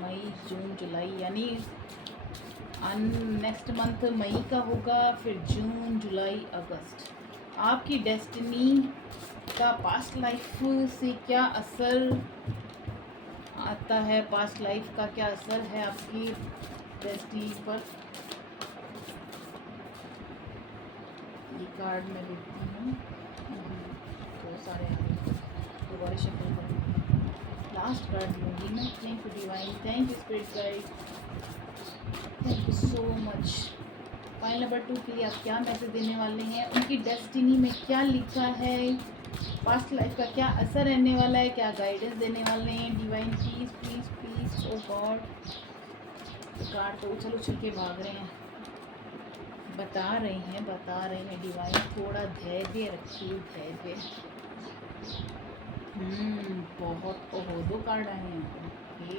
मई, जून, जुलाई, यानी नेक्स्ट मंथ मई का होगा, फिर जून, जुलाई, अगस्त। आपकी डेस्टिनी का पास्ट लाइफ से क्या असर आता है, पास्ट लाइफ का क्या असर है आपकी डेस्टिनी पर? ये कार्ड मैं लेती हूँ, बहुत सारे दोबारा शफल करूँगी। लास्ट कार्ड लूँगी मैं। Thank you divine, thank you spirit guide, thank you so much. Pile number 2 के लिए आप क्या मैसेज देने वाले हैं? उनकी डेस्टिनी में क्या लिखा है, पास्ट लाइफ का क्या असर रहने वाला है, क्या गाइडेंस देने वाले हैं divine? Please please please, oh God. Card तो उछल उछल के भाग रहे हैं, बता रहे हैं डिवाइन, थोड़ा धैर्य रखिए, धैर्य। बहुत, ओहो, 2 कार्ड आए हैं। ओके,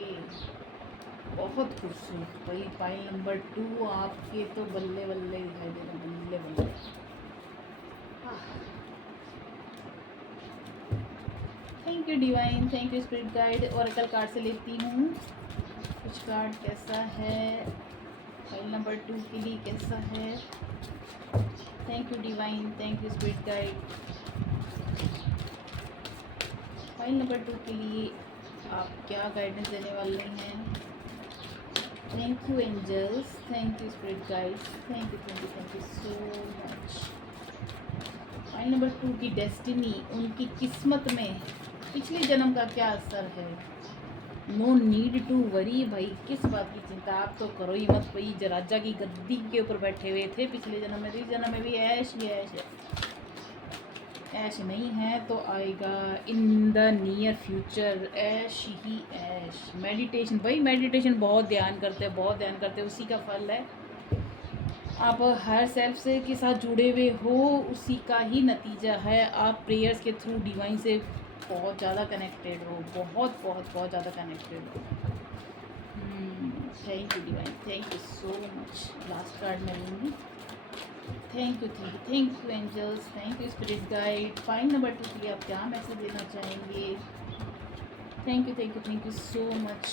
बहुत खूबसूरत भाई। फाइल नंबर 2 आपके तो बल्ले बल्ले दिखाई दे रहे हैं, बल्ले बल्ले। Thank you divine, thank you spirit guide. Oracle card से लेती हूँ कुछ कार्ड, कैसा है फाइल नंबर 2 के लिए, कैसा है? Thank you divine, thank you spirit guide. Pile number 2 के लिए आप क्या गाइडेंस देने वाले हैं? Thank you angels, thank you spirit guides, thank you so much. Pile number 2 की डेस्टिनी, उनकी किस्मत में पिछले जन्म का क्या असर है? नो नीड टू वरी भाई, किस बात की चिंता आप तो करो ही मत भाई। राजा की गद्दी के ऊपर बैठे हुए थे पिछले जन्म में, इस जन्म में भी ऐश ही ऐश है। ऐश नहीं है तो आएगा इन द नियर फ्यूचर, ऐश ही ऐश। मेडिटेशन भाई, मेडिटेशन बहुत ध्यान करते हैं, बहुत ध्यान करते हैं, उसी का फल है। आप हायर सेल्फ से के साथ जुड़े हुए हो, उसी का ही नतीजा है। आप प्रेयर्स के थ्रू डिवाइन से बहुत ज़्यादा कनेक्टेड हो, बहुत बहुत बहुत ज़्यादा कनेक्टेड हो। Thank you divine, thank you so much. Last card मैं लूँगी। Thank you angels, thank you spirit guide. Pile number 2 के लिए आप क्या मैसेज देना चाहेंगे? Thank you so much.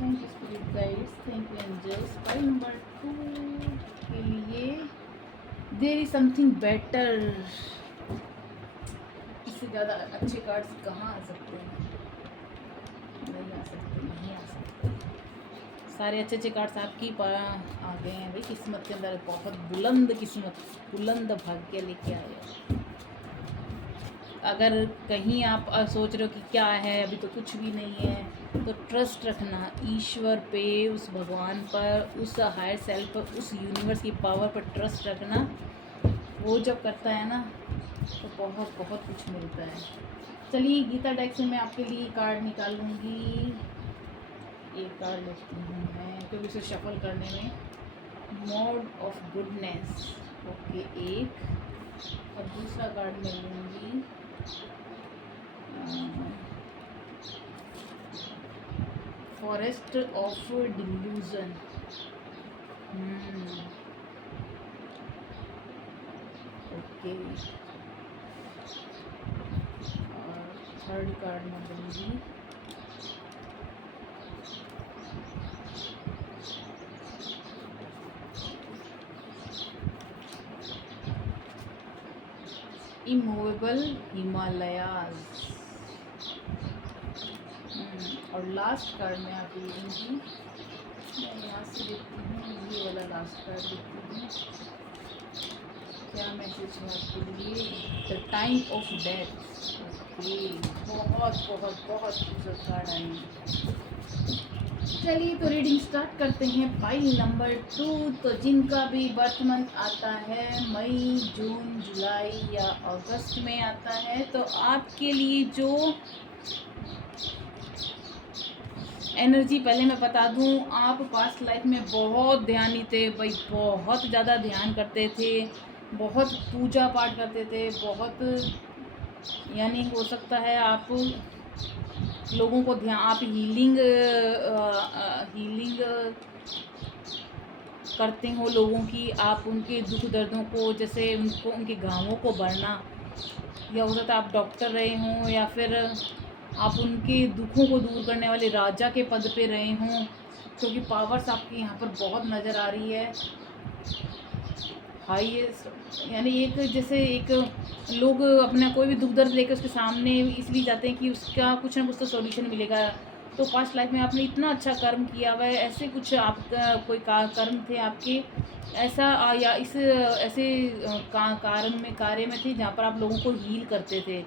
Thank you spirit guides, thank you angels. Pile number 2 के लिए देयर इज समथिंग बेटर। इससे ज़्यादा अच्छे कार्ड्स कहाँ आ सकते हैं? नहीं आ सकते। सारे अच्छे कार्ड्स आपकी आ गए हैं भाई। किस्मत के अंदर बहुत बुलंद किस्मत, बुलंद भाग्य लेके आए। अगर कहीं आप सोच रहे हो कि क्या है, अभी तो कुछ भी नहीं है, तो ट्रस्ट रखना ईश्वर पे, उस भगवान पर, उस हायर सेल्फ पर, उस यूनिवर्स की पावर पर ट्रस्ट रखना। वो जब करता है ना तो बहुत बहुत कुछ मिलता है। चलिए गीता डेक से मैं आपके लिए कार्ड निकालूंगी। एक कार्ड लेती हूँ मैं, क्योंकि उसे शफल करने में मोड ऑफ गुडनेस, ओके एक, और दूसरा कार्ड मैं लूँगी फॉरेस्ट ऑफ डिल्यूजन। ओके, और थर्ड कार्ड मैं लूँगी इमूवेबल हिमालयाज। और लास्ट कार्ड मैं आपको लूँगी, मैं यहाँ से देखती हूँ, ये वाला लास्ट कार्ड देखती हूँ, क्या मैसेज है आपके लिए। The time of death. Okay, बहुत बहुत बहुत खूबसूरत कार्ड आई। चलिए तो रीडिंग स्टार्ट करते हैं। पाइल नंबर 2, तो जिनका भी बर्थ मंथ आता है मई, जून, जुलाई या अगस्त में आता है, तो आपके लिए जो एनर्जी, पहले मैं बता दूं, आप पास्ट लाइफ में बहुत ध्यानी थे भाई, बहुत ज़्यादा ध्यान करते थे, बहुत पूजा पाठ करते थे, बहुत, यानी हो सकता है आप लोगों को ध्यान, आप हीलिंग करते हो लोगों की, आप उनके दुख दर्दों को, जैसे उनको उनके घावों को भरना, या हो सकता है आप डॉक्टर रहे हों, या फिर आप उनके दुखों को दूर करने वाले राजा के पद पे रहे हों, क्योंकि पावर्स आपकी यहाँ पर बहुत नज़र आ रही है। हाईएस्ट, यानी एक, जैसे एक लोग अपना कोई भी दुख दर्द लेकर उसके सामने इसलिए जाते हैं कि उसका कुछ ना कुछ तो सॉल्यूशन मिलेगा। तो पास्ट लाइफ में आपने इतना अच्छा कर्म किया हुआ है, ऐसे कुछ आपका कोई कर्म थे आपके, ऐसा या इस ऐसे कार्य में थे जहाँ पर आप लोगों को हील करते थे,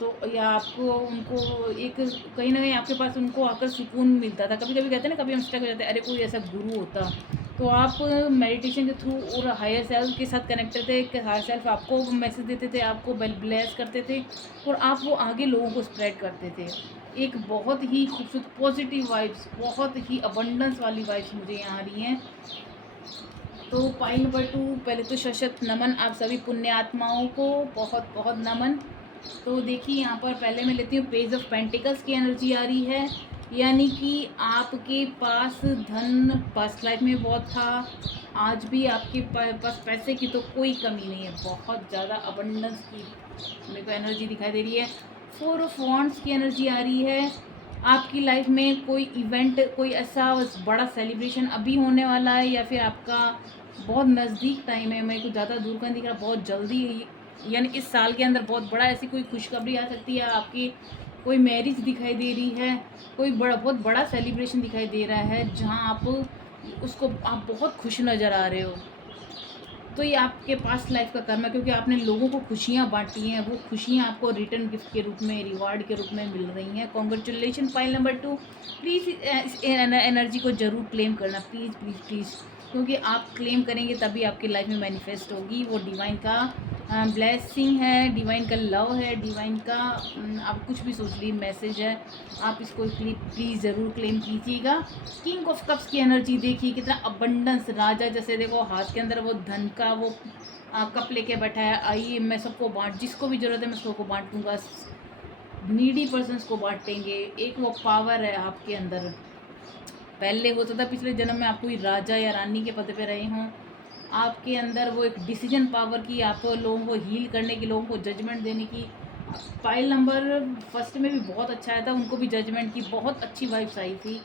तो या आपको उनको एक कहीं ना कहीं आपके पास उनको आकर सुकून मिलता था। कभी कभी कहते हैं ना, कभी हम स्टक हो जाते हैं, अरे कोई ऐसा गुरु होता, तो आप मेडिटेशन के थ्रू और हायर सेल्फ के साथ कनेक्टेड थे, हायर सेल्फ आपको मैसेज देते थे, आपको ब्लेस करते थे, और आप वो आगे लोगों को स्प्रेड करते थे। एक बहुत ही खूबसूरत पॉजिटिव वाइब्स, बहुत ही अबंडेंस वाली वाइब्स मुझे यहाँ आ रही हैं। तो पाई नंबर 2, पहले तो सशक्त नमन आप सभी पुण्य आत्माओं को, बहुत बहुत नमन। तो देखिए यहाँ पर पहले मैं लेती हूँ पेज ऑफ पेंटिकल्स की एनर्जी आ रही है, यानी कि आपके पास धन पास्ट लाइफ में बहुत था, आज भी आपके पास पैसे की तो कोई कमी नहीं है, बहुत ज़्यादा अबंडेंस की मेरे को एनर्जी दिखाई दे रही है। 4 ऑफ वॉन्ड्स की एनर्जी आ रही है। आपकी लाइफ में कोई इवेंट, कोई ऐसा बड़ा सेलिब्रेशन अभी होने वाला है, या फिर आपका बहुत नज़दीक टाइम है, मेरे को ज़्यादा दूर का नहीं दिख रहा, बहुत जल्दी, यानी इस साल के अंदर बहुत बड़ा ऐसी कोई खुशखबरी आ सकती है। आपकी कोई मैरिज दिखाई दे रही है, कोई बहुत बड़ा सेलिब्रेशन दिखाई दे रहा है, जहाँ आप उसको आप बहुत खुश नज़र आ रहे हो। तो ये आपके पास्ट लाइफ का कर्म है, क्योंकि आपने लोगों को खुशियाँ बांटी हैं, वो खुशियाँ आपको रिटर्न गिफ्ट के रूप में, रिवार्ड के रूप में मिल रही हैं। Congratulation pile number 2। प्लीज़ इस एनर्जी को ज़रूर क्लेम करना, प्लीज़ प्लीज़ प्लीज़, क्योंकि आप क्लेम करेंगे तभी आपकी लाइफ में मैनिफेस्ट होगी। वो डिवाइन का ब्लेसिंग है, डिवाइन का लव है, डिवाइन का आप कुछ भी सोच लीजिए मैसेज है, आप इसको प्लीज़ ज़रूर क्लेम कीजिएगा। किंग ऑफ कप्स की एनर्जी देखिए, कितना अबंडेंस, राजा जैसे, देखो हाथ के अंदर वो धन का वो कप लेके बैठा है, आइए मैं सबको जिसको भी ज़रूरत है मैं सबको बांट दूँगा, नीडी पर्सनस को बांटेंगे। एक वो पावर है आपके अंदर, पहले हो सकता है पिछले जन्म में आप कोई राजा या रानी के पद पे रहे हों, आपके अंदर वो एक डिसीजन पावर की, आप लोगों को हील करने की, लोगों को जजमेंट देने की। फाइल नंबर फर्स्ट में भी बहुत अच्छा आया था, उनको भी जजमेंट की बहुत अच्छी वाइब्स आई थी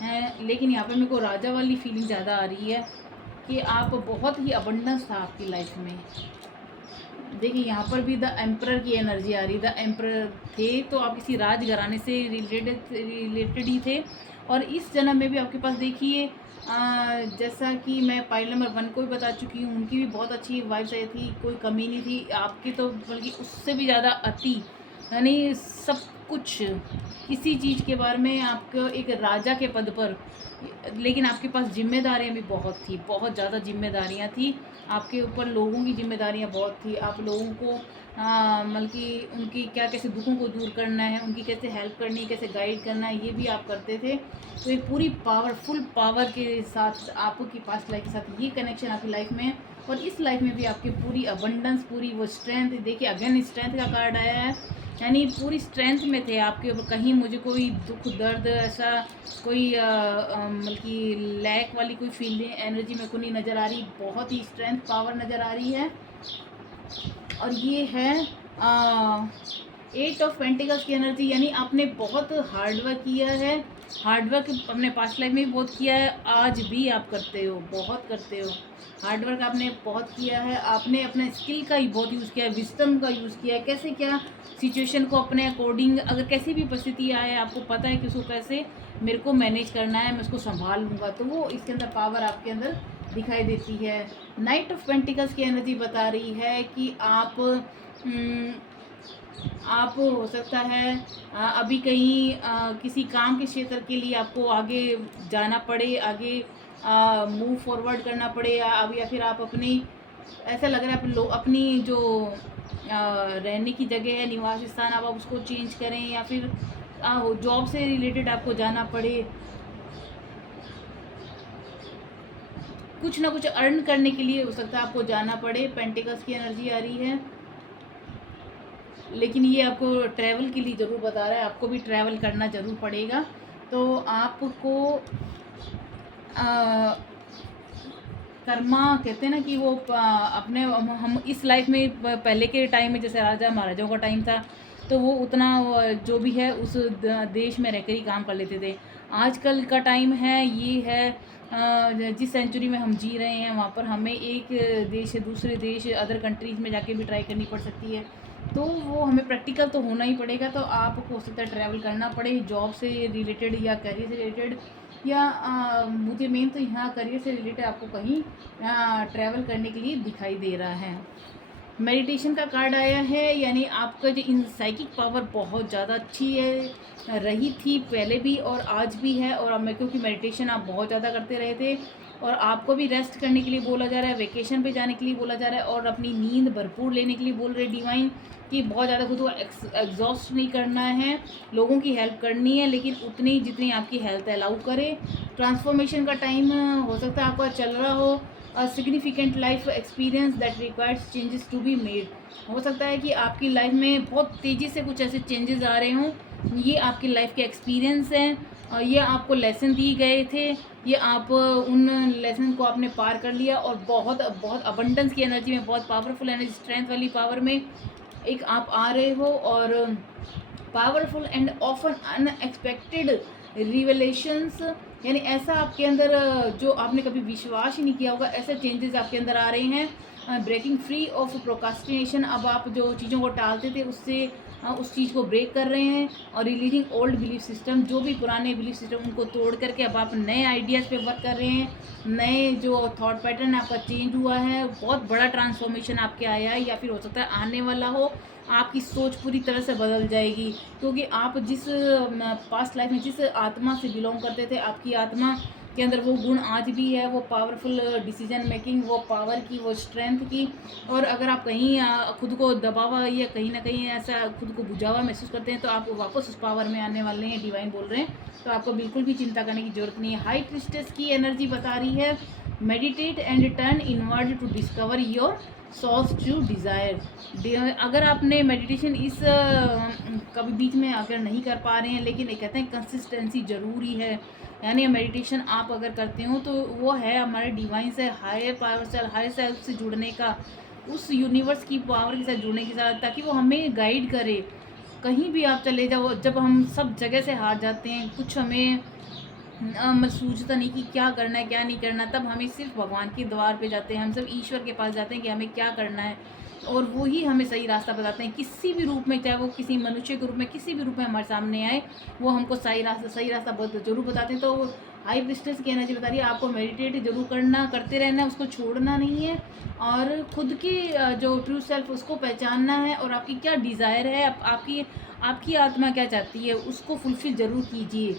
हैं, लेकिन यहाँ पे मेरे को राजा वाली फीलिंग ज़्यादा आ रही है कि आप बहुत ही अबंडेंस था आपकी लाइफ में। देखिए यहाँ पर भी द एम्परर की एनर्जी आ रही। द एम्परर थे तो आप किसी राजघराने से रिलेटेड ही थे। और इस जन्म में भी आपके पास देखिए जैसा कि मैं पाइल नंबर 1 को भी बता चुकी हूँ, उनकी भी बहुत अच्छी वाइब्स आई थी, कोई कमी नहीं थी। आपकी तो बल्कि उससे भी ज़्यादा अति, यानी सब कुछ, किसी चीज़ के बारे में आपको एक राजा के पद पर, लेकिन आपके पास जिम्मेदारियां भी बहुत थी, बहुत ज़्यादा जिम्मेदारियां थी आपके ऊपर। लोगों की जिम्मेदारियां बहुत थी। आप लोगों को मतलब कि उनकी क्या, कैसे दुखों को दूर करना है, उनकी कैसे हेल्प करनी है, कैसे गाइड करना है, ये भी आप करते थे। तो एक पूरी फुल पावर के साथ आपकी पास्ट लाइफ के साथ ये कनेक्शन आपकी लाइफ में है। और इस लाइफ में भी आपकी पूरी अबंडेंस, पूरी वो स्ट्रेंथ, देखिए अगेन स्ट्रेंथ का कार्ड आया है, यानी पूरी स्ट्रेंथ में थे आपके ऊपर। कहीं मुझे कोई दुख दर्द ऐसा कोई मतलब कि लैक वाली कोई फीलिंग एनर्जी में को नहीं नज़र आ रही। बहुत ही स्ट्रेंथ पावर नज़र आ रही है। और ये है 8 ऑफ पेंटिकल्स की एनर्जी, यानी आपने बहुत हार्डवर्क किया है। हार्डवर्क अपने पास्ट लाइफ में भी बहुत किया है, आज भी आप करते हो, बहुत करते हो। हार्डवर्क आपने बहुत किया है। आपने अपने स्किल का ही बहुत यूज़ किया है, विजडम का यूज़ किया है, कैसे क्या सिचुएशन को अपने अकॉर्डिंग, अगर कैसी भी परिस्थिति आए आपको पता है कि उसको कैसे मेरे को मैनेज करना है, मैं उसको संभाल लूँगा। तो वो इसके अंदर पावर आपके अंदर दिखाई देती है। नाइट ऑफ पेंटिकल्स की एनर्जी बता रही है कि आप हो सकता है अभी कहीं किसी काम के क्षेत्र के लिए आपको आगे जाना पड़े, आगे मूव फॉरवर्ड करना पड़े, या फिर आप अपनी, ऐसा लग रहा है आप लोग अपनी जो रहने की जगह है, निवास स्थान, आप उसको चेंज करें, या फिर जॉब से रिलेटेड आपको जाना पड़े, कुछ ना कुछ अर्न करने के लिए हो सकता है आपको जाना पड़े। पेंटिकल्स की एनर्जी आ रही है, लेकिन ये आपको ट्रैवल के लिए ज़रूर बता रहा है, आपको भी ट्रैवल करना ज़रूर पड़ेगा। तो आपको कर्मा कहते हैं ना कि वो अपने हम इस लाइफ में पहले के टाइम में जैसे राजा महाराजाओं का टाइम था, तो वो उतना जो भी है उस देश में रहकर ही काम कर लेते थे। आजकल का टाइम है, ये है जिस सेंचुरी में हम जी रहे हैं, वहाँ पर हमें एक देश से दूसरे देश, अदर कंट्रीज़ में जाके भी ट्राई करनी पड़ सकती है। तो वो हमें प्रैक्टिकल तो होना ही पड़ेगा। तो आपको हो सकता है ट्रैवल करना पड़े, जॉब से रिलेटेड या करियर से रिलेटेड, या मुझे मेन तो यहाँ करियर से रिलेटेड आपको कहीं ट्रैवल करने के लिए दिखाई दे रहा है। मेडिटेशन का कार्ड आया है, यानी आपका जो इन साइकिक पावर बहुत ज़्यादा अच्छी है, रही थी पहले भी और आज भी है। और अब मैं, क्योंकि मेडिटेशन आप बहुत ज़्यादा करते रहे थे, और आपको भी रेस्ट करने के लिए बोला जा रहा है, वेकेशन पे जाने के लिए बोला जा रहा है, और अपनी नींद भरपूर लेने के लिए बोल रहे डिवाइन कि बहुत ज़्यादा खुद को एग्जॉस्ट नहीं करना है, लोगों की हेल्प करनी है, लेकिन उतनी जितनी आपकी हेल्थ अलाउ करे। ट्रांसफॉर्मेशन का टाइम हो सकता है आपका चल रहा हो। Significant life experience that requires changes to be made, हो सकता है कि आपकी लाइफ में बहुत तेज़ी से कुछ ऐसे चेंजेस आ रहे हों। ये आपकी लाइफ के एक्सपीरियंस हैं, और ये आपको लेसन दिए गए थे, ये आप उन लेसन को आपने पार कर लिया, और बहुत बहुत अबंडेंस की एनर्जी में, बहुत पावरफुल एनर्जी, स्ट्रेंथ वाली पावर में एक आप आ रहे हो। और पावरफुल एंड ऑफन अनएक्सपेक्टेड रिवलेशंस, यानी ऐसा आपके अंदर जो आपने कभी विश्वास ही नहीं किया होगा, ऐसे चेंजेस आपके अंदर आ रहे हैं। ब्रेकिंग फ्री ऑफ प्रोकास्टिनेशन, अब आप जो चीज़ों को टालते थे उससे उस चीज़ को ब्रेक कर रहे हैं। और रिलीजिंग ओल्ड बिलीफ सिस्टम, जो भी पुराने बिलीफ सिस्टम उनको तोड़ करके अब आप नए आइडियाज़ पे वर्क कर रहे हैं। नए जो थॉट पैटर्न आपका चेंज हुआ है, बहुत बड़ा ट्रांसफॉर्मेशन आपके आया है, या फिर हो सकता है आने वाला हो। आपकी सोच पूरी तरह से बदल जाएगी, क्योंकि आप जिस पास्ट लाइफ में जिस आत्मा से बिलोंग करते थे, आपकी आत्मा के अंदर वो गुण आज भी है, वो पावरफुल डिसीजन मेकिंग, वो पावर की, वो स्ट्रेंथ की। और अगर आप कहीं खुद को दबा हुआ या कहीं ना कहीं ऐसा खुद को बुझा हुआ महसूस करते हैं, तो आप वापस उस पावर में आने वाले हैं, डिवाइन बोल रहे हैं। तो आपको बिल्कुल भी चिंता करने की ज़रूरत नहीं है। हाई ट्रिस्टेस की एनर्जी बता रही है, meditate and turn inward to discover your soul's true desire. अगर आपने मेडिटेशन इस कभी बीच में अगर नहीं कर पा रहे हैं, लेकिन ये कहते हैं कंसिस्टेंसी ज़रूरी है, यानी मेडिटेशन आप अगर करते हो तो वो है हमारे डिवाइन से, हायर पावर से, हायर सेल्फ से जुड़ने का, उस यूनिवर्स की पावर के साथ जुड़ने के साथ, ताकि वो हमें गाइड करे। कहीं भी आप चले जाओ, जब हम सब जगह से हार जाते हैं, कुछ हमें सूझता नहीं कि क्या करना है क्या नहीं करना, तब हमें सिर्फ भगवान के द्वार पे जाते हैं, हम सब ईश्वर के पास जाते हैं कि हमें क्या करना है। और वो ही हमें सही रास्ता बताते हैं किसी भी रूप में, चाहे वो किसी मनुष्य के रूप में, किसी भी रूप में हमारे सामने आए, वो हमको सही रास्ता बहुत ज़रूर बताते हैं। तो हाई प्रिस्टेस की एनर्जी बता रही है आपको मेडिटेट जरूर करना, करते रहना, उसको छोड़ना नहीं है, और खुद की जो ट्रू सेल्फ उसको पहचानना है, और आपकी क्या डिज़ायर है, आपकी आपकी आत्मा क्या चाहती है, उसको फुलफिल ज़रूर कीजिए,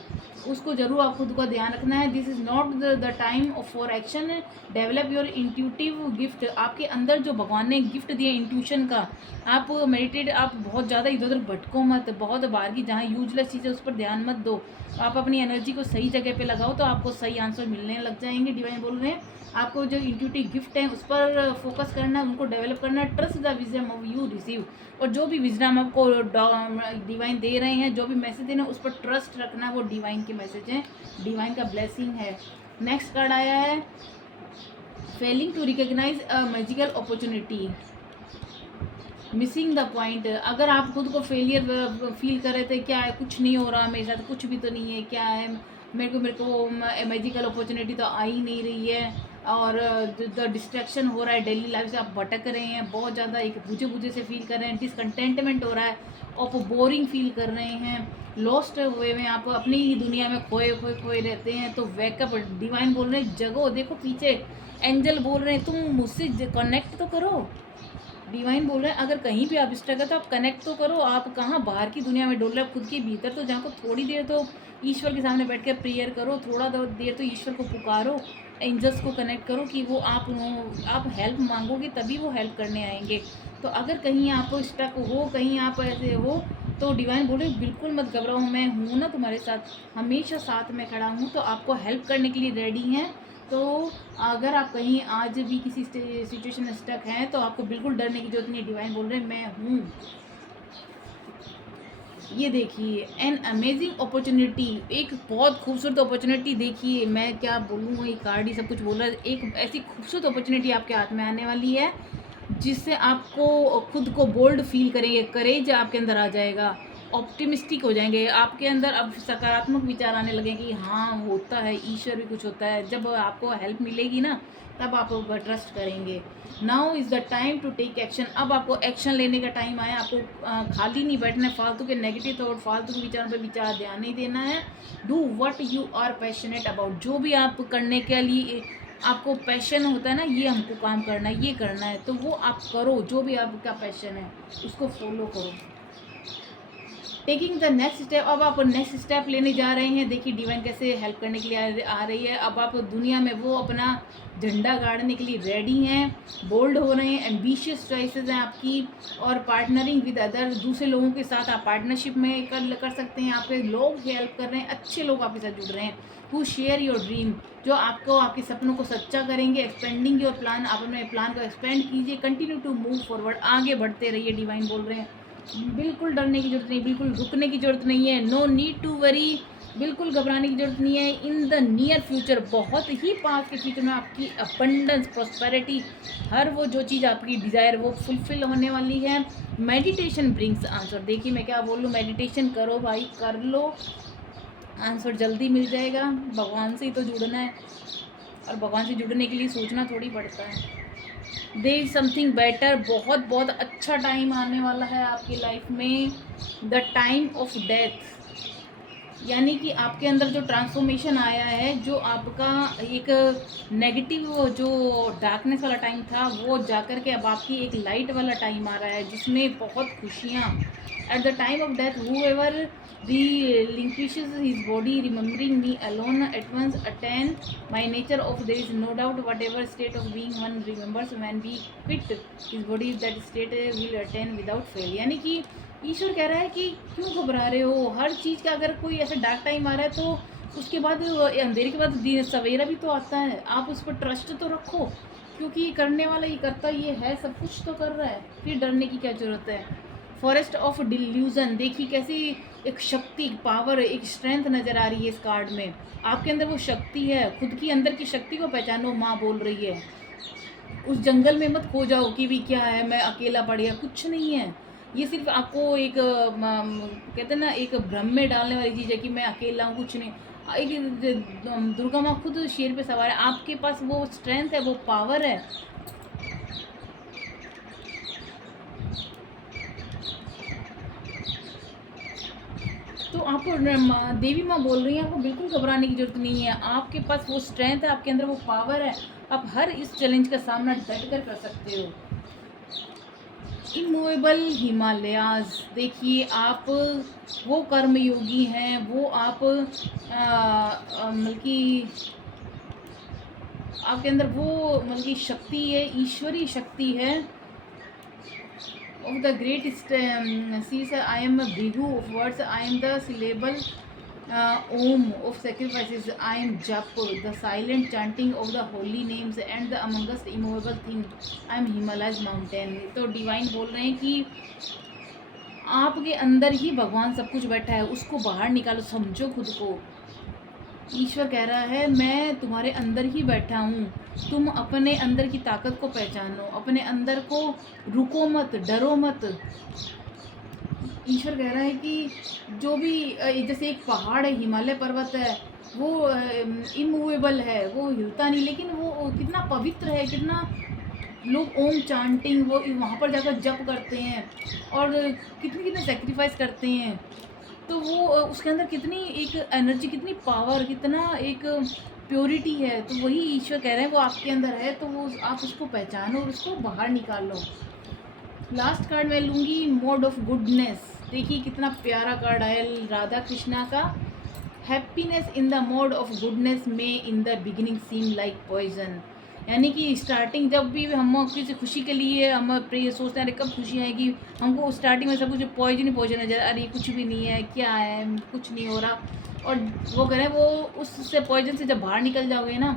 उसको ज़रूर आप खुद का ध्यान रखना है। This is not the time for action, develop your intuitive gift. आपके अंदर जो भगवान ने गिफ्ट दिया इंट्यूशन का, आप मेडिटेट, आप बहुत ज़्यादा इधर उधर भटको मत, बहुत बार की जहाँ यूजलेस चीज़ें उस पर ध्यान मत दो, आप अपनी एनर्जी को सही जगह पे लगाओ, तो आपको सही आंसर मिलने लग जाएंगे। डिवाइन बोल रहे हैं आपको जो इंट्यूटिव गिफ्ट है उस पर फोकस करना, उनको डेवलप करना, trust the wisdom of you receive. और जो भी विजडम आपको डिवाइन दे रहे हैं, जो भी मैसेज दे रहे हैं, उस पर ट्रस्ट रखना, वो डिवाइन के मैसेज हैं, डिवाइन का ब्लेसिंग है। नेक्स्ट कार्ड आया है failing to recognise a magical opportunity, missing the point. अगर आप खुद को फेलियर फील कर रहे थे, क्या है कुछ नहीं हो रहा मेरे साथ, कुछ भी तो नहीं है, क्या है मेरे को मैजिकल अपॉर्चुनिटी तो आ ही नहीं रही है, और द डिस्ट्रैक्शन हो रहा है डेली लाइफ से, आप भटक रहे हैं, बहुत ज़्यादा एक बुझे बुझे से फील कर रहे हैं, डिसकंटेंटमेंट हो रहा है, आप बोरिंग फील कर रहे हैं, लॉस्ट हुए में, आप अपनी ही दुनिया में खोए खोए खोए रहते हैं, तो वेकअप। डिवाइन बोल रहे हैं जगो, देखो पीछे एंजल बोल रहे हैं तुम मुझसे कनेक्ट तो करो। डिवाइन बोल रहे हैं अगर कहीं भी आप स्ट्रक है तो आप कनेक्ट तो करो, आप कहाँ बाहर की दुनिया में डोल रहे हो, खुद के भीतर तो जाओ, थोड़ी देर तो ईश्वर के सामने बैठ कर प्रेयर करो, थोड़ा देर तो ईश्वर को पुकारो, एंजल्स को कनेक्ट करो कि वो आप हेल्प मांगोगे तभी वो हेल्प करने आएंगे। तो अगर कहीं आप स्टक हो, कहीं आप ऐसे हो, तो डिवाइन बोले बिल्कुल मत घबराओ, मैं हूँ ना तुम्हारे साथ, हमेशा साथ में खड़ा हूँ, तो आपको हेल्प करने के लिए रेडी हैं। तो अगर आप कहीं आज भी किसी सिचुएशन में स्टक हैं, तो आपको बिल्कुल डरने की जरूरत नहीं है। डिवाइन बोल रहे हैं मैं हूँ। ये देखिए एन अमेजिंग अपॉर्चुनिटी, एक बहुत खूबसूरत अपॉर्चुनिटी, देखिए मैं क्या बोलूँ, ये कार्ड ही सब कुछ बोल रहा है, एक ऐसी खूबसूरत अपॉर्चुनिटी आपके हाथ में आने वाली है जिससे आपको खुद को बोल्ड फील करेंगे, करेज आपके अंदर आ जाएगा, ऑप्टिमिस्टिक हो जाएंगे, आपके अंदर अब सकारात्मक विचार आने लगे कि हाँ होता है, ईश्वर भी कुछ होता है। जब आपको हेल्प मिलेगी ना, तब आप ट्रस्ट करेंगे। Now is the time to take action, अब आपको एक्शन लेने का टाइम आया, आपको खाली नहीं बैठना है, फालतू के नेगेटिव थॉट, फालतू के विचारों पर विचार ध्यान नहीं देना है। Do what you are passionate about, जो भी आप करने के लिए आपको पैशन होता है ना, ये हमको काम करना है, ये करना है, तो वो आप करो, जो भी आपका पैशन है उसको फॉलो करो। टेकिंग द नेक्स्ट स्टेप, अब आप नेक्स्ट स्टेप लेने जा रहे हैं। देखिए डिवाइन कैसे हेल्प करने के लिए आ रही है। अब आप दुनिया में वो अपना झंडा गाड़ने के लिए रेडी हैं, बोल्ड हो रहे हैं, एम्बिशियस चॉइसेस हैं आपकी, और पार्टनरिंग विद अदर, दूसरे लोगों के साथ आप पार्टनरशिप में कर सकते हैं, आपके लोग हेल्प कर रहे हैं, अच्छे लोग आपके साथ जुड़ रहे हैं, हु शेयर योर ड्रीम, जो आपको आपके सपनों को सच्चा करेंगे। एक्सपेंडिंग योर प्लान, आप अपने प्लान को एक्सपेंड कीजिए, कंटिन्यू टू मूव फॉरवर्ड, आगे बढ़ते रहिए। डिवाइन बोल रहे हैं बिल्कुल डरने की जरूरत नहीं, बिल्कुल रुकने की जरूरत नहीं है, नो नीड टू वरी, बिल्कुल घबराने की जरूरत नहीं है। इन द नियर फ्यूचर, बहुत ही पास के फ्यूचर में आपकी अबंडेंस, प्रॉस्पेरिटी, हर वो जो चीज़ आपकी डिज़ायर वो फुलफिल होने वाली है। मेडिटेशन ब्रिंग्स आंसर, देखिए मैं क्या बोल लूँ, मेडिटेशन करो भाई, कर लो, आंसर जल्दी मिल जाएगा। भगवान से ही तो जुड़ना है, और भगवान से जुड़ने के लिए सोचना थोड़ी पड़ता है। देयर इज समथिंग बेटर, बहुत बहुत अच्छा टाइम आने वाला है आपकी लाइफ में। द टाइम ऑफ डेथ, यानी कि आपके अंदर जो ट्रांसफॉर्मेशन आया है, जो आपका एक नेगेटिव जो डार्कनेस वाला टाइम था, वो जाकर के अब आपकी एक लाइट वाला टाइम आ रहा है, जिसमें बहुत खुशियाँ। At the time of death whoever relinquishes his body remembering me alone at once attain my nature of, there is no doubt whatever state of being one remembers when we quit his body, that state will attain without fail। यानी कि ईश्वर कह रहा है कि क्यों घबरा रहे हो, हर चीज़ का अगर कोई ऐसा डार्क टाइम आ रहा है तो उसके बाद अंधेरे के बाद सवेरा भी तो आता है, आप उस पर ट्रस्ट तो रखो, क्योंकि ये करने वाला, ये करता, ये है, सब कुछ तो कर रहा है, फिर डरने की क्या ज़रूरत है। फॉरेस्ट ऑफ डिल्यूजन, देखिए कैसी एक शक्ति, पावर, एक स्ट्रेंथ नज़र आ रही है इस कार्ड में। आपके अंदर वो शक्ति है, खुद की अंदर की शक्ति को पहचानो, माँ बोल रही है। उस जंगल में मत खो जाओ कि भी क्या है, मैं अकेला पड़ गया, कुछ नहीं है। ये सिर्फ आपको एक कहते हैं ना, एक भ्रम में डालने वाली चीज़ है कि मैं अकेला हूँ, कुछ नहीं। एक दुर्गा माँ खुद शेर पे सवार है, आपके पास वो स्ट्रेंथ है, वो पावर है। आपको देवी माँ बोल रही हैं, आपको बिल्कुल घबराने की ज़रूरत नहीं है। आपके पास वो स्ट्रेंथ है, आपके अंदर वो पावर है, आप हर इस चैलेंज का सामना डट कर सकते हो। इमूवेबल हिमालयाज़, देखिए आप वो कर्मयोगी हैं, वो आप मतलब कि आपके अंदर वो मतलब की शक्ति है, ईश्वरीय शक्ति है। Of the great seas, I am a bhigu of words, I am the syllable Om of sacrifices, I am Jap, the silent chanting of the holy names and the amongst immovable thing, I am Himalayas mountain। तो divine बोल रहे हैं कि आपके अंदर ही भगवान सब कुछ बैठा है, उसको बाहर निकालो, समझो खुद को। ईश्वर कह रहा है मैं तुम्हारे अंदर ही बैठा हूँ, तुम अपने अंदर की ताकत को पहचानो, अपने अंदर को रुको मत, डरो मत। ईश्वर कह रहा है कि जो भी जैसे एक पहाड़ है, हिमालय पर्वत है, वो इमूवेबल है, वो हिलता नहीं, लेकिन वो कितना पवित्र है, कितना लोग ओम चांटिंग वो वहाँ पर जाकर जप करते हैं और कितने कितने सेक्रीफाइस करते हैं। तो वो उसके अंदर कितनी एक एनर्जी, कितनी पावर, कितना एक प्योरिटी है। तो वही ईश्वर कह रहे हैं वो आपके अंदर है, तो वो आप उसको पहचानो और उसको बाहर निकालो। लास्ट कार्ड मैं लूँगी मोड ऑफ गुडनेस। देखिए कितना प्यारा कार्ड है राधा कृष्णा का। Happiness in the mode of goodness में in the beginning seem like poison, यानी कि स्टार्टिंग जब भी हम किसी खुशी के लिए हम प्रे सोचते हैं अरे कब खुशी आएगी, हमको स्टार्टिंग में सब कुछ पॉइजन ही पॉइजन है, अरे कुछ भी नहीं है, क्या है, कुछ नहीं हो रहा। और वो करें वो उससे पॉइजन से जब बाहर निकल जाओगे ना,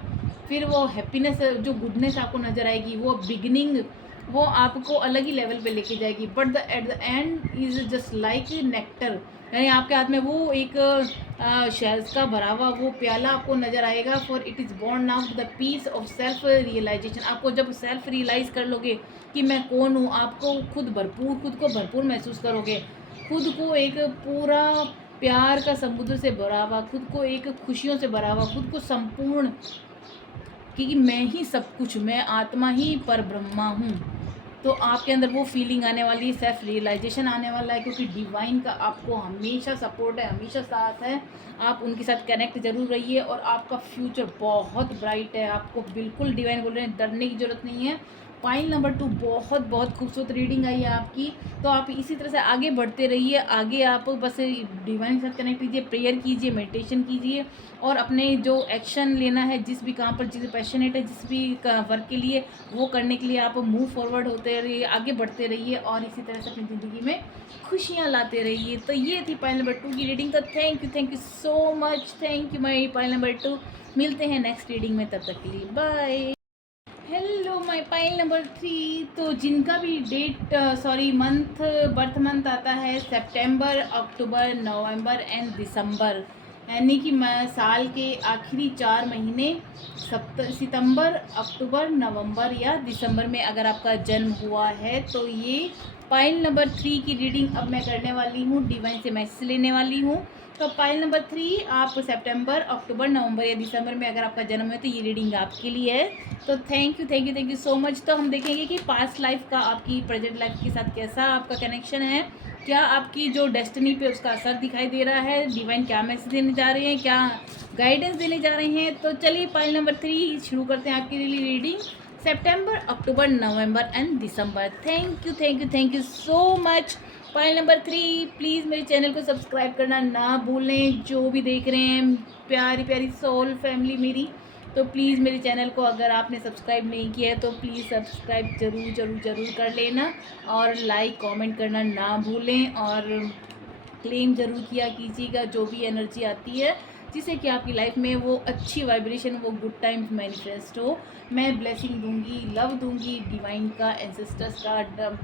फिर वो हैप्पीनेस जो गुडनेस आपको नज़र आएगी, वो बिगिनिंग वो आपको अलग ही लेवल पे लेके जाएगी। But the at the end is just like nectar, यानी आपके हाथ में वो एक शहद का भरा हुआ वो प्याला आपको नज़र आएगा। For it is born now the peace of self realisation. आपको जब सेल्फ रियलाइज़ कर लोगे कि मैं कौन हूँ, आपको खुद को भरपूर महसूस करोगे, खुद को एक पूरा प्यार का समुद्र से भरा हुआ, खुद को एक खुशियों से भरा हुआ, खुद को संपूर्ण, क्योंकि मैं ही सब कुछ, मैं आत्मा ही पर ब्रह्मा हूँ। तो आपके अंदर वो फीलिंग आने वाली है, सेल्फ रियलाइजेशन आने वाला है, क्योंकि डिवाइन का आपको हमेशा सपोर्ट है, हमेशा साथ है। आप उनके साथ कनेक्ट जरूर रहिए और आपका फ्यूचर बहुत ब्राइट है। आपको बिल्कुल डिवाइन बोल रहे हैं डरने की ज़रूरत नहीं है। पाइल नंबर 2 बहुत बहुत खूबसूरत रीडिंग आई है आपकी, तो आप इसी तरह से आगे बढ़ते रहिए। आगे आप बस डिवाइन के साथ कनेक्ट कीजिए, प्रेयर कीजिए, मेडिटेशन कीजिए और अपने जो एक्शन लेना है, जिस भी काम पर जिस पैशनेट है, जिस भी वर्क के लिए, वो करने के लिए आप मूव फॉरवर्ड होते रहिए, आगे बढ़ते रहिए और इसी तरह से अपनी ज़िंदगी में खुशियाँ लाते रहिए। तो ये थी पाइल नंबर 2 की रीडिंग। तो thank you so much, thank you my pile number 2। मिलते हैं नेक्स्ट रीडिंग में, तब तक के लिए बाय। हेलो माई पाइल नंबर 3। तो जिनका भी डेट मंथ, बर्थ मंथ आता है सितंबर, अक्टूबर, नवंबर एंड दिसंबर, यानी कि साल के आखिरी 4 महीने सितंबर, अक्टूबर, नवंबर या दिसंबर में अगर आपका जन्म हुआ है, तो ये पाइल नंबर 3 की रीडिंग अब मैं करने वाली हूँ, डिवाइन से मैसेज लेने वाली हूँ। तो पाइल नंबर 3 आप सितंबर, अक्टूबर, नवंबर या दिसंबर में अगर आपका जन्म है तो ये रीडिंग आपके लिए है। तो थैंक यू सो मच। तो हम देखेंगे कि पास्ट लाइफ का आपकी प्रेजेंट लाइफ के साथ कैसा आपका कनेक्शन है, क्या आपकी जो डेस्टिनी पे उसका असर दिखाई दे रहा है, डिवाइन क्या मैसेज देने जा रहे हैं, क्या गाइडेंस देने जा रहे हैं। तो चलिए पाइल नंबर 3 शुरू करते हैं आपके लिए reading September, October, November and December. Thank you so much. Pile number 3 please मेरे चैनल को सब्सक्राइब करना ना भूलें। जो भी देख रहे हैं प्यारी प्यारी सोल फैमिली मेरी, तो प्लीज़ मेरे चैनल को अगर आपने सब्सक्राइब नहीं किया है तो प्लीज़ सब्सक्राइब ज़रूर कर लेना और लाइक कमेंट करना ना भूलें और क्लेम ज़रूर किया कीजिएगा जो भी एनर्जी आती है, जिससे कि आपकी लाइफ में वो अच्छी वाइब्रेशन, वो गुड टाइम्स मैनिफेस्ट हो। मैं ब्लेसिंग दूंगी, लव दूंगी डिवाइन का, एंसेस्टर्स का,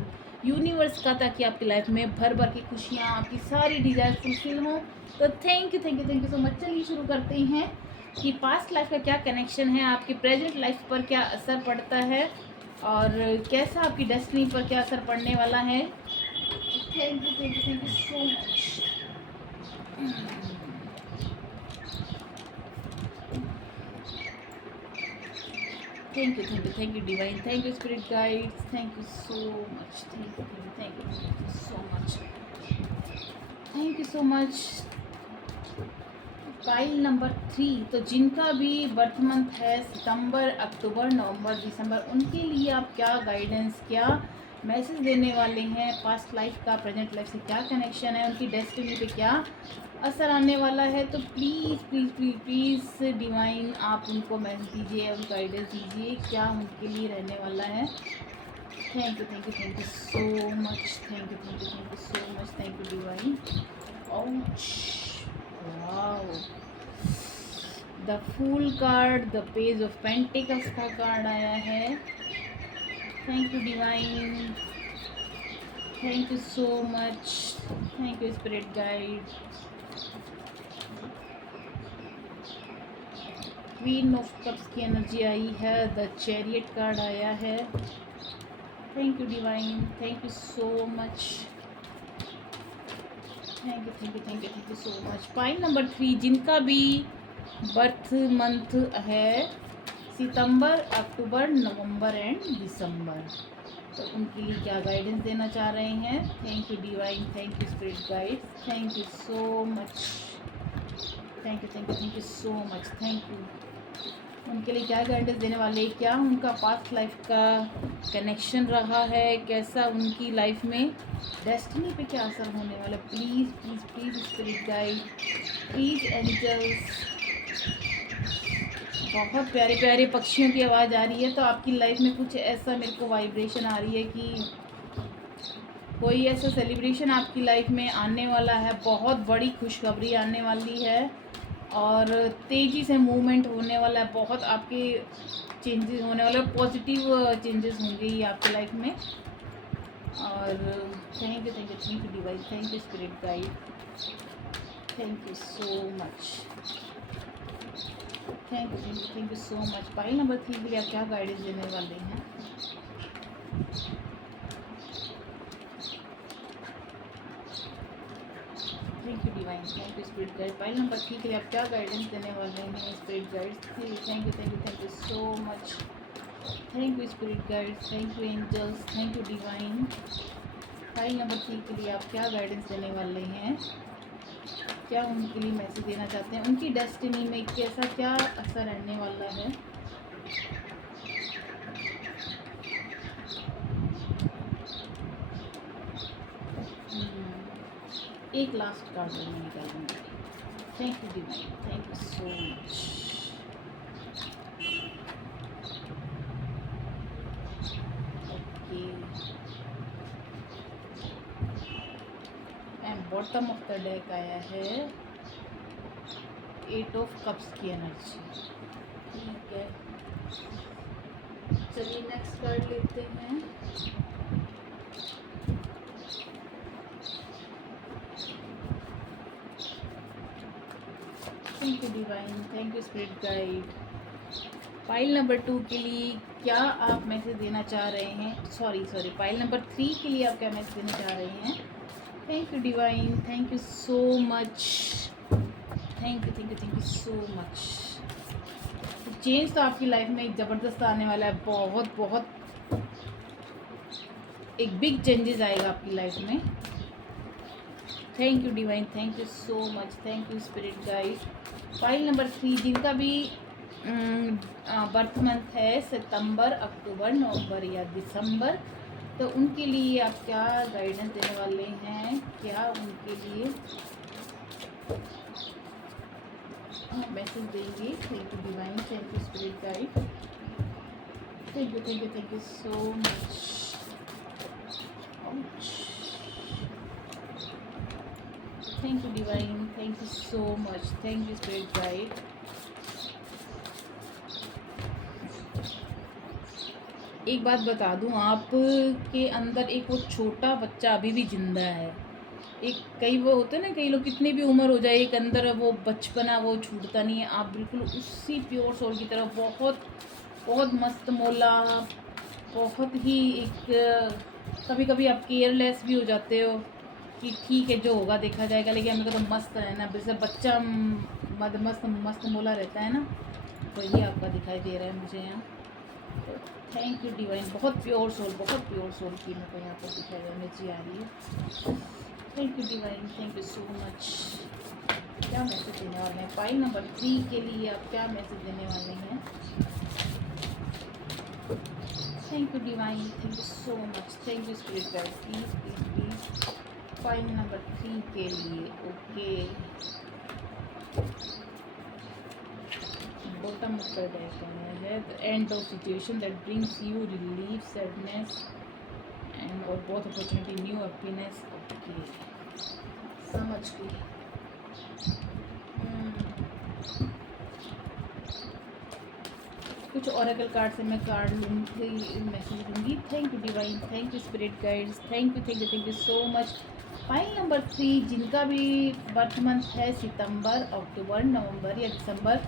यूनिवर्स का, ताकि आपकी लाइफ में भर भर की खुशियाँ, आपकी सारी डिज़ायर फुलफिल हों। तो थैंक यू सो मच। चलिए शुरू करते हैं कि पास्ट लाइफ का क्या कनेक्शन है, आपके प्रेजेंट लाइफ पर क्या असर पड़ता है और कैसा आपकी डेस्टिनी पर क्या असर पड़ने वाला है। Thank you so much. Thank you divine, thank you spirit guides, thank you so much, thank you so much, thank you so much. Pile number 3, तो जिनका भी बर्थ मंथ है सितंबर, अक्टूबर, नवंबर, दिसंबर, उनके लिए आप क्या गाइडेंस, क्या मैसेज देने वाले हैं? पास्ट लाइफ का प्रेजेंट लाइफ से क्या कनेक्शन है? उनकी डेस्टिनी पे क्या असर आने वाला है? तो please please please please divine आप उनको मैसेज दीजिए और गाइडेंस दीजिए, क्या उनके लिए रहने वाला है। Thank you thank you thank you so much, thank you thank you thank you so much, thank you divine. Ouch. Wow. The fool card, the page of pentacles का कार्ड आया है। Thank you divine, thank you so much, thank you spirit guide. Queen of cups की energy आई है, the chariot card आया है। Thank you divine, thank you so much, thank you thank you thank you thank you so much. Pile number 3, जिनका भी birth month है सितंबर, अक्टूबर, नवंबर and दिसंबर, तो उनके लिए क्या गाइडेंस देना चाह रहे हैं? Thank you divine, thank you spirit guide, thank you so much, thank you thank you thank you so much, thank you. उनके लिए क्या गाइडेंस देने वाले? क्या उनका पास्ट लाइफ का कनेक्शन रहा है? कैसा उनकी लाइफ में डेस्टिनी पे क्या असर होने वाला? Please please please spirit guide, please angels. बहुत प्यारे प्यारे पक्षियों की आवाज़ आ रही है। तो आपकी लाइफ में कुछ ऐसा मेरे को वाइब्रेशन आ रही है कि कोई ऐसा सेलिब्रेशन आपकी लाइफ में आने वाला है, बहुत बड़ी खुशखबरी आने वाली है और तेज़ी से मूवमेंट होने वाला है, बहुत आपके चेंजेस होने वाले, पॉजिटिव चेंजेस होंगे ये आपकी लाइफ में। और thank you thank you thank you divine, thank you spirit guide, thank you so much, thank you so much. Pile number 3 के लिए आप क्या गाइडेंस देने वाले हैं? Thank you divine, thank you spirit guide. Pile number 3 के लिए आप क्या गाइडेंस देने वाले हैं spirit guide? Thank you so much, thank you spirit guide, thank you angels, thank you divine. Pile number 3 के लिए आप क्या गाइडेंस देने वाले हैं? क्या उनके लिए मैसेज देना चाहते हैं? उनकी डेस्टिनी में कैसा क्या असर रहने वाला है? एक लास्ट कार्ड मैं निकालूंगी। Thank you divine, thank you so much. Okay, and bottom of the deck आया है 8 ऑफ कप्स की एनर्जी। ठीक है, चलिए नेक्स्ट कार्ड लेते हैं। Thank you divine, thank you spirit guide. Pile number 2 के लिए क्या आप मैसेज देना चाह रहे हैं? सॉरी पाइल नंबर 3 के लिए आप क्या मैसेज देना चाह रहे हैं? Thank you divine, thank you so much, thank you so much. Change तो आपकी लाइफ में एक ज़बरदस्त आने वाला है, बहुत बहुत एक बिग चेंजेस आएगा आपकी लाइफ में। Thank you divine, thank you so much, thank you spirit guide. Pile number 3, जिनका भी बर्थ मंथ है सितंबर, अक्टूबर, नवंबर या दिसंबर, तो उनके लिए आप क्या गाइडेंस देने वाले हैं? क्या उनके लिए मैसेज देंगे? Thank you divine, thank you spirit guide, thank you so much. Thank you divine, thank you so much, thank you spirit guide. एक बात बता दूं, आप के अंदर एक वो छोटा बच्चा अभी भी जिंदा है। एक कई वो होते हैं ना, कई लोग कितनी भी उम्र हो जाए, एक अंदर वो बचपना वो छूटता नहीं है। आप बिल्कुल उसी प्योर सोल की तरह बहुत बहुत मस्त मौला, बहुत ही एक कभी कभी आप केयरलेस भी हो जाते हो कि ठीक है जो होगा देखा जाएगा, लेकिन हमें तो मस्त रहना, जैसे बच्चा मस्त मौला रहता है ना, वही आपका दिखाई दे रहा है मुझे यहाँ। तो थैंक यू डिवाइन, बहुत प्योर सोल की मेरे को यहाँ पर दिखाई दे, एनर्जी आ रही है। Thank you divine, thank you so much. क्या मैसेज देने वाले हैं? पाइल नंबर 3 के लिए आप क्या मैसेज देने वाले हैं? Thank you divine, thank you so much, thank you spirit guide, please please please pile number 3 के लिए। Okay, bottom of the deck है the end of situation that brings you relief, sadness and और both opportunity, new happiness. Okay, समझ गई। कुछ Oracle card से मैं card लूँगी, मैसेज दूँगी। Thank you divine, thank you spirit guides, thank you so much. Pile number 3 जिनका भी बर्थ मंथ है सितंबर, अक्टूबर, नवंबर या दिसंबर,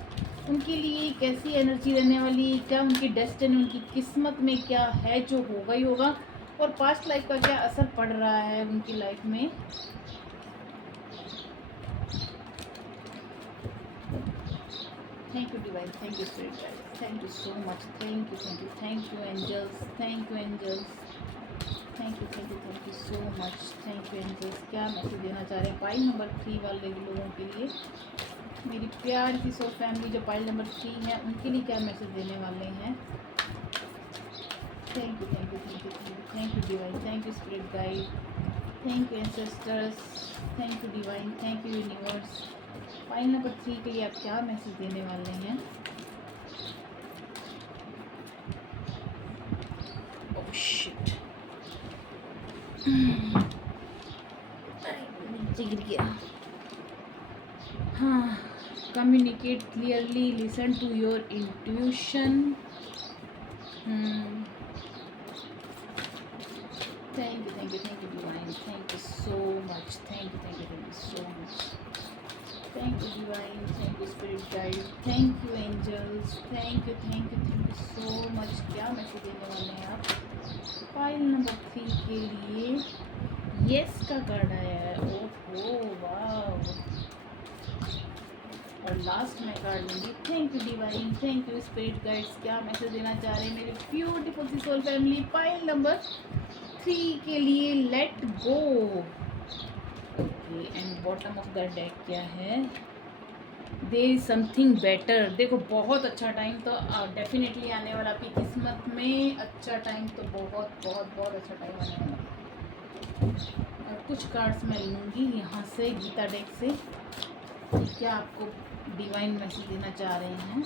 उनके लिए कैसी एनर्जी रहने वाली, क्या उनकी डेस्टिनी, उनकी किस्मत में क्या है जो होगा ही होगा, और पास्ट लाइफ का क्या असर पड़ रहा है उनकी लाइफ में। Thank you divine, thank you spirit guide, thank you so much, thank you angels, thank you angels, thank you so much, thank you angels. क्या मैसेज देना चाह रहे हैं पाइल नंबर 3 वाले लोगों के लिए? मेरी प्यार की सोल फैमिली जो पाइल नंबर 3 है उनके लिए क्या मैसेज देने वाले हैं? Thank you divine, thank you spirit guide, thank you ancestors, thank you divine, thank you universe. Pile number 3 के लिए आप क्या मैसेज देने वाले हैं? ओह शिट, नीचे गिर गया। हाँ, communicate clearly, listen to your intuition. Thank you divine, thank you so much, thank you so much, thank you divine, thank you spirit guide, thank you angels, thank you so much. क्या message देने वाले हैं आप file number 3 के लिए? Yes का card आया है। ओहो वाह, और लास्ट में कार्ड लूँगी। Thank you divine, thank you spirit guides. क्या मैसेज देना चाह रहे हैं मेरे ब्यूटीफुल सी सोल फैमिली पाइल नंबर 3 के लिए? Let go. Okay, and bottom of the deck क्या है? There is something better. देखो बहुत अच्छा टाइम तो डेफिनेटली आने वाला आपकी किस्मत में। अच्छा टाइम तो बहुत बहुत बहुत अच्छा टाइम आने वाला। और कुछ कार्ड्स मैं लूँगी यहाँ से गीता डेक से, क्या आपको डिवाइन मैसेज देना चाह रहे हैं।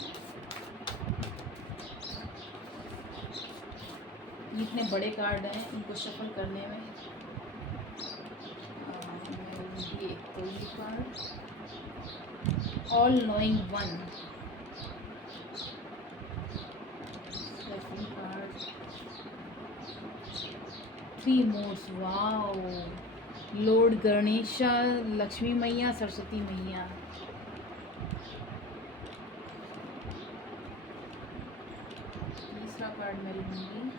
इतने बड़े कार्ड हैं, इनको शफल करने में मैं एक तो ये card, all knowing one, second card, 3 modes. Wow, Lord Ganesha, Lakshmi मैया, सरस्वती मैया। तीसरा कार्ड मैं लूँगी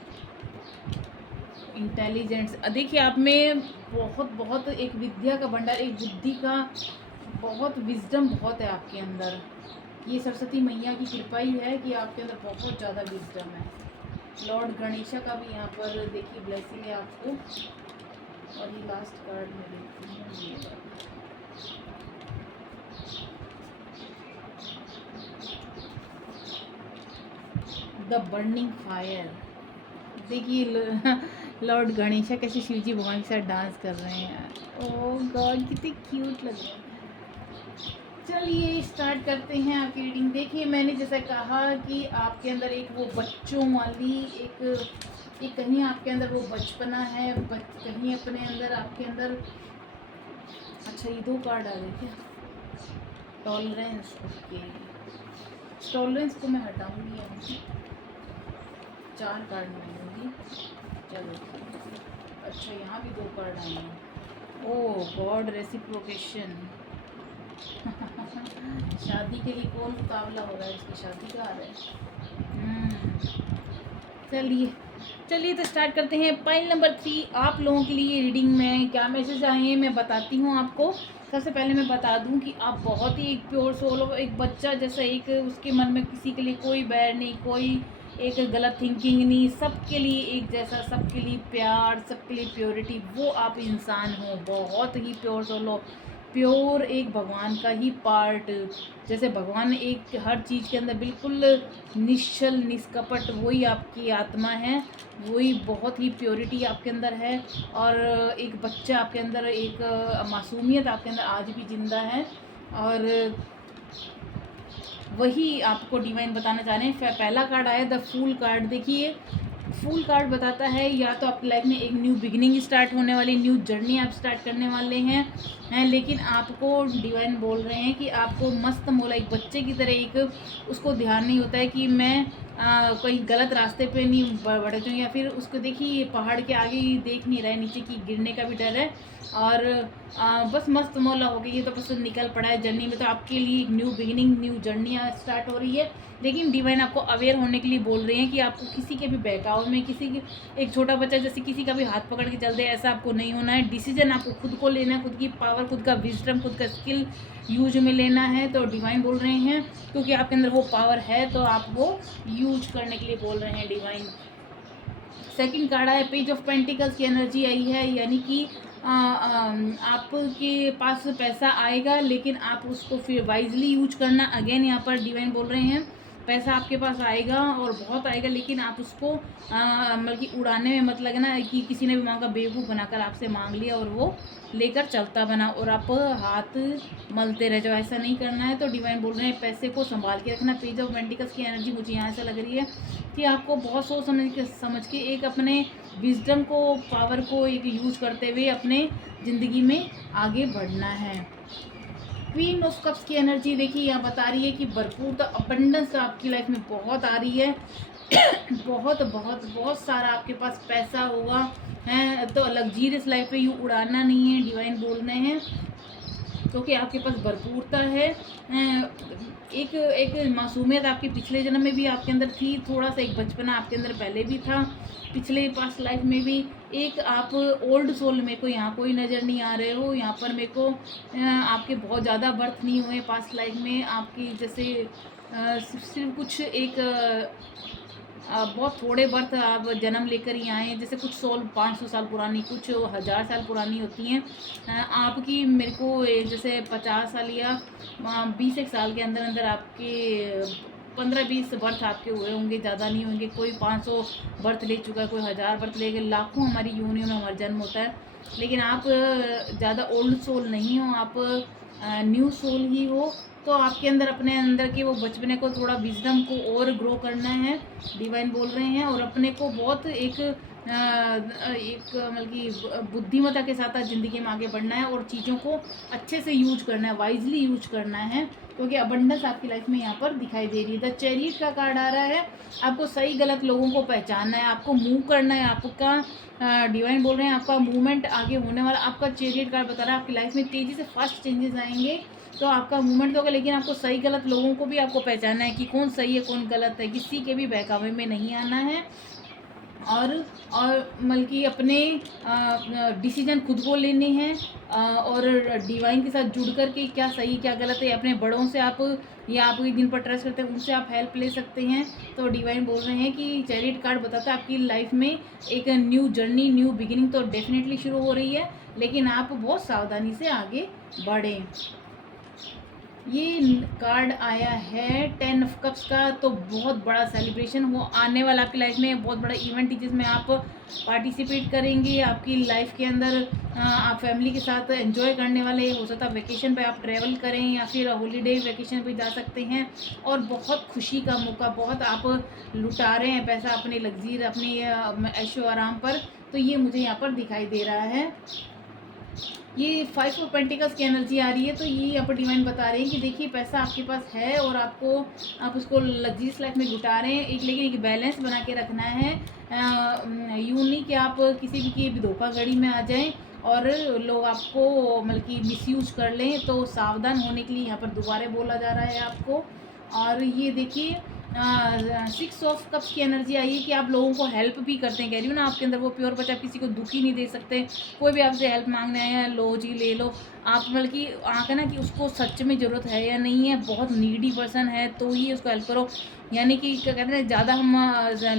इंटेलिजेंस। देखिए आप में बहुत बहुत एक विद्या का भंडार, एक बुद्धि का बहुत, विजडम बहुत है आपके अंदर। ये सरस्वती मैया की कृपा ही है कि आपके अंदर बहुत ज़्यादा विजडम है। लॉर्ड गणेशा का भी यहाँ पर देखिए ब्लेसिंग है आपको। और ये लास्ट कार्ड में देखती हूँ, ये द बर्निंग फायर। देखिए लॉर्ड गणेशा कैसे शिवजी भगवान के साथ डांस कर रहे हैं। ओह गॉड, कितने क्यूट लग रहे हैं। चलिए स्टार्ट करते हैं आपकी रीडिंग। देखिए मैंने जैसा कहा कि आपके अंदर एक वो बच्चों वाली एक कहीं आपके अंदर वो बचपना है, कहीं अपने अंदर आपके अंदर। अच्छा ये 2 कार्ड आ गए क्या? टॉलरेंस। ओके, टॉलरेंस को मैं हटाऊंगी यहाँ से, 4 कार्ड मिलेंगी। चलो अच्छा, यहाँ भी 2 कार्ड आए हैं। ओह गॉड, रेसिप्रोकेशन। शादी के लिए कौन मुकाबला हो रहा है? इसकी शादी का आ रहा है। चलिए तो स्टार्ट करते हैं। पाइल नंबर 3 आप लोगों के लिए रीडिंग में क्या मैसेज आए हैं मैं बताती हूँ आपको। सबसे पहले मैं बता दूँ कि आप बहुत ही एक प्योर सोल हो, एक बच्चा जैसा, एक उसके मन में किसी के लिए कोई बैर नहीं, कोई एक गलत थिंकिंग नहीं, सबके लिए एक जैसा, सबके लिए प्यार, सबके लिए प्योरिटी, वो आप इंसान हो, बहुत ही प्योर सोल हो। प्योर एक भगवान का ही पार्ट। जैसे भगवान एक हर चीज़ के अंदर बिल्कुल निश्चल निष्कपट, वही आपकी आत्मा है, वही बहुत ही प्योरिटी आपके अंदर है। और एक बच्चा आपके अंदर, एक मासूमियत आपके अंदर आज भी जिंदा है। और वही आपको डिवाइन बताना चाह रहे हैं। पहला कार्ड आया द फूल कार्ड। देखिए, फूल कार्ड बताता है या तो आपकी लाइफ में एक न्यू बिगिनिंग स्टार्ट होने वाली, न्यू जर्नी आप स्टार्ट करने वाले हैं, लेकिन आपको डिवाइन बोल रहे हैं कि आपको मस्त मोला एक बच्चे की तरह, एक उसको ध्यान नहीं होता है कि मैं कोई गलत रास्ते पे नहीं बढ़ जाऊँ, या फिर उसको देखिए पहाड़ के आगे ही देख नहीं रहा है, नीचे की गिरने का भी डर है। और बस मस्त मौला हो गई, ये तो बस निकल पड़ा है जर्नी में। तो आपके लिए एक new beginning, new journey start हो रही है। लेकिन डिवाइन आपको अवेयर होने के लिए बोल रहे हैं कि आपको किसी के भी बहकाव में, किसी के, एक छोटा बच्चा जैसे किसी का भी हाथ पकड़ के चल दे, ऐसा आपको नहीं होना है। डिसीजन आपको खुद को लेना है, खुद की पावर, खुद का विजडम, खुद का स्किल यूज में लेना है। तो डिवाइन बोल रहे हैं क्योंकि आपके अंदर वो पावर है, तो आप वो यूज करने के लिए बोल रहे हैं डिवाइन। सेकंड कार्ड आया पेज ऑफ पेंटिकल्स की एनर्जी आई है, यानी कि आपके पास पैसा आएगा, लेकिन आप उसको फिर वाइजली यूज करना। अगेन यहाँ पर डिवाइन बोल रहे हैं पैसा आपके पास आएगा और बहुत आएगा, लेकिन आप उसको मतलब कि उड़ाने में मत लगना कि किसी ने भी मांगा, बेवकूफ़ बनाकर आपसे मांग लिया और वो लेकर चलता बना और आप हाथ मलते रह जाओ, ऐसा नहीं करना है। तो डिवाइन बोल रहे हैं पैसे को संभाल के रखना। पेज ऑफ पेंटिकल्स की एनर्जी मुझे यहाँ से लग रही है कि आपको बहुत सोच समझ के एक अपने विजडम को, पावर को एक यूज करते हुए अपने ज़िंदगी में आगे बढ़ना है। क्वीन ऑफ कप्स की एनर्जी देखिए यहाँ बता रही है कि भरपूर तो अबंडेंस आपकी लाइफ में बहुत आ रही है। बहुत बहुत बहुत सारा आपके पास पैसा होगा है, तो लग्जीरियस लाइफ पे यू उड़ाना नहीं है, डिवाइन बोल रहे हैं, क्योंकि आपके पास भरपूरता है। एक एक मासूमियत आपके पिछले जन्म में भी आपके अंदर थी, थोड़ा सा एक बचपना आपके अंदर पहले भी था, पिछले पास्ट लाइफ में भी। एक आप ओल्ड सोल मेरे को यहाँ कोई नज़र नहीं आ रहे हो, यहाँ पर मेरे को आपके बहुत ज़्यादा बर्थ नहीं हुए पास्ट लाइफ में आपकी, जैसे सिर्फ कुछ एक बहुत थोड़े बर्थ आप जन्म लेकर ही आए हैं, जैसे कुछ 500 साल पुरानी, कुछ 1000 साल पुरानी होती हैं आपकी। मेरे को जैसे 50 साल या 20 एक साल के अंदर अंदर आपके 15-20 बर्थ आपके हुए होंगे, ज़्यादा नहीं होंगे। कोई 500 बर्थ ले चुका है, कोई 1000 बर्थ ले गए, लाखों हमारी यूनियन में हमारा जन्म होता है। लेकिन आप ज़्यादा ओल्ड सोल नहीं हो, आप न्यू सोल ही हो। तो आपके अंदर, अपने अंदर के वो बचपने को, थोड़ा विजडम को और ग्रो करना है, डिवाइन बोल रहे हैं। और अपने को बहुत एक मतलब कि बुद्धिमत्ता के साथ ज़िंदगी में आगे बढ़ना है और चीज़ों को अच्छे से यूज करना है, वाइजली यूज करना है, क्योंकि अबंडेंस आपकी लाइफ में यहाँ पर दिखाई दे रही है। द चैरियट का कार्ड आ रहा है, आपको सही गलत लोगों को पहचानना है, आपको मूव करना है। आपका डिवाइन बोल रहे हैं आपका मूवमेंट आगे होने वाला। आपका चैरियट कार्ड बता रहा है आपकी लाइफ में तेज़ी से फास्ट चेंजेस आएंगे, तो आपका मूवमेंट होगा। लेकिन आपको सही गलत लोगों को भी आपको पहचानना है कि कौन सही है कौन गलत है, किसी के भी बहकावे में नहीं आना है। और मतलब कि अपने डिसीजन खुद को लेने हैं, और डिवाइन के साथ जुड़ कर के क्या सही क्या गलत है, अपने बड़ों से आप, या आप जिन पर ट्रस्ट करते हैं उनसे आप हेल्प ले सकते हैं। तो डिवाइन बोल रहे हैं कि चैरियट कार्ड बताता है आपकी लाइफ में एक न्यू जर्नी, न्यू बिगिनिंग तो डेफिनेटली शुरू हो रही है, लेकिन आप बहुत सावधानी से आगे बढ़ें। ये कार्ड आया है 10 ऑफ कप्स का, तो बहुत बड़ा सेलिब्रेशन वो आने वाला आपकी लाइफ में, बहुत बड़ा इवेंट है जिसमें आप पार्टिसिपेट करेंगे। आपकी लाइफ के अंदर आप फैमिली के साथ एंजॉय करने वाले, हो सकता है वेकेशन पे आप ट्रैवल करें या फिर हॉलीडे वेकेशन पे जा सकते हैं। और बहुत खुशी का मौका, बहुत आप लुटा रहे हैं पैसा अपने लग्जीर, अपने ऐशो आराम पर, तो ये मुझे यहाँ पर दिखाई दे रहा है। ये 5 ऑफ पेंटिकल्स की एनर्जी आ रही है, तो ये यहाँ पर डिवाइन बता रहे हैं कि देखिए पैसा आपके पास है और आप उसको लग्जरियस लाइफ में लुटा रहे हैं, लेकिन एक बैलेंस बना के रखना है। यूँ नहीं कि आप किसी भी की धोखाधड़ी में आ जाएं और लोग आपको मतलब कि मिसयूज कर लें, तो सावधान होने के लिए यहाँ पर दोबारा बोला जा रहा है आपको। और ये देखिए 6 ऑफ कप्स की एनर्जी आई है कि आप लोगों को हेल्प भी करते हैं, कह रही हूँ ना, आपके अंदर वो प्योर बच्चा, आप किसी को दुखी नहीं दे सकते। कोई भी आपसे हेल्प मांगने आया है, लो जी ले लो, आप मतलब कि आँख है ना कि उसको सच में ज़रूरत है या नहीं है, बहुत नीडी पर्सन है तो ही उसको हेल्प करो। यानी कि क्या कहते हैं, ज़्यादा हम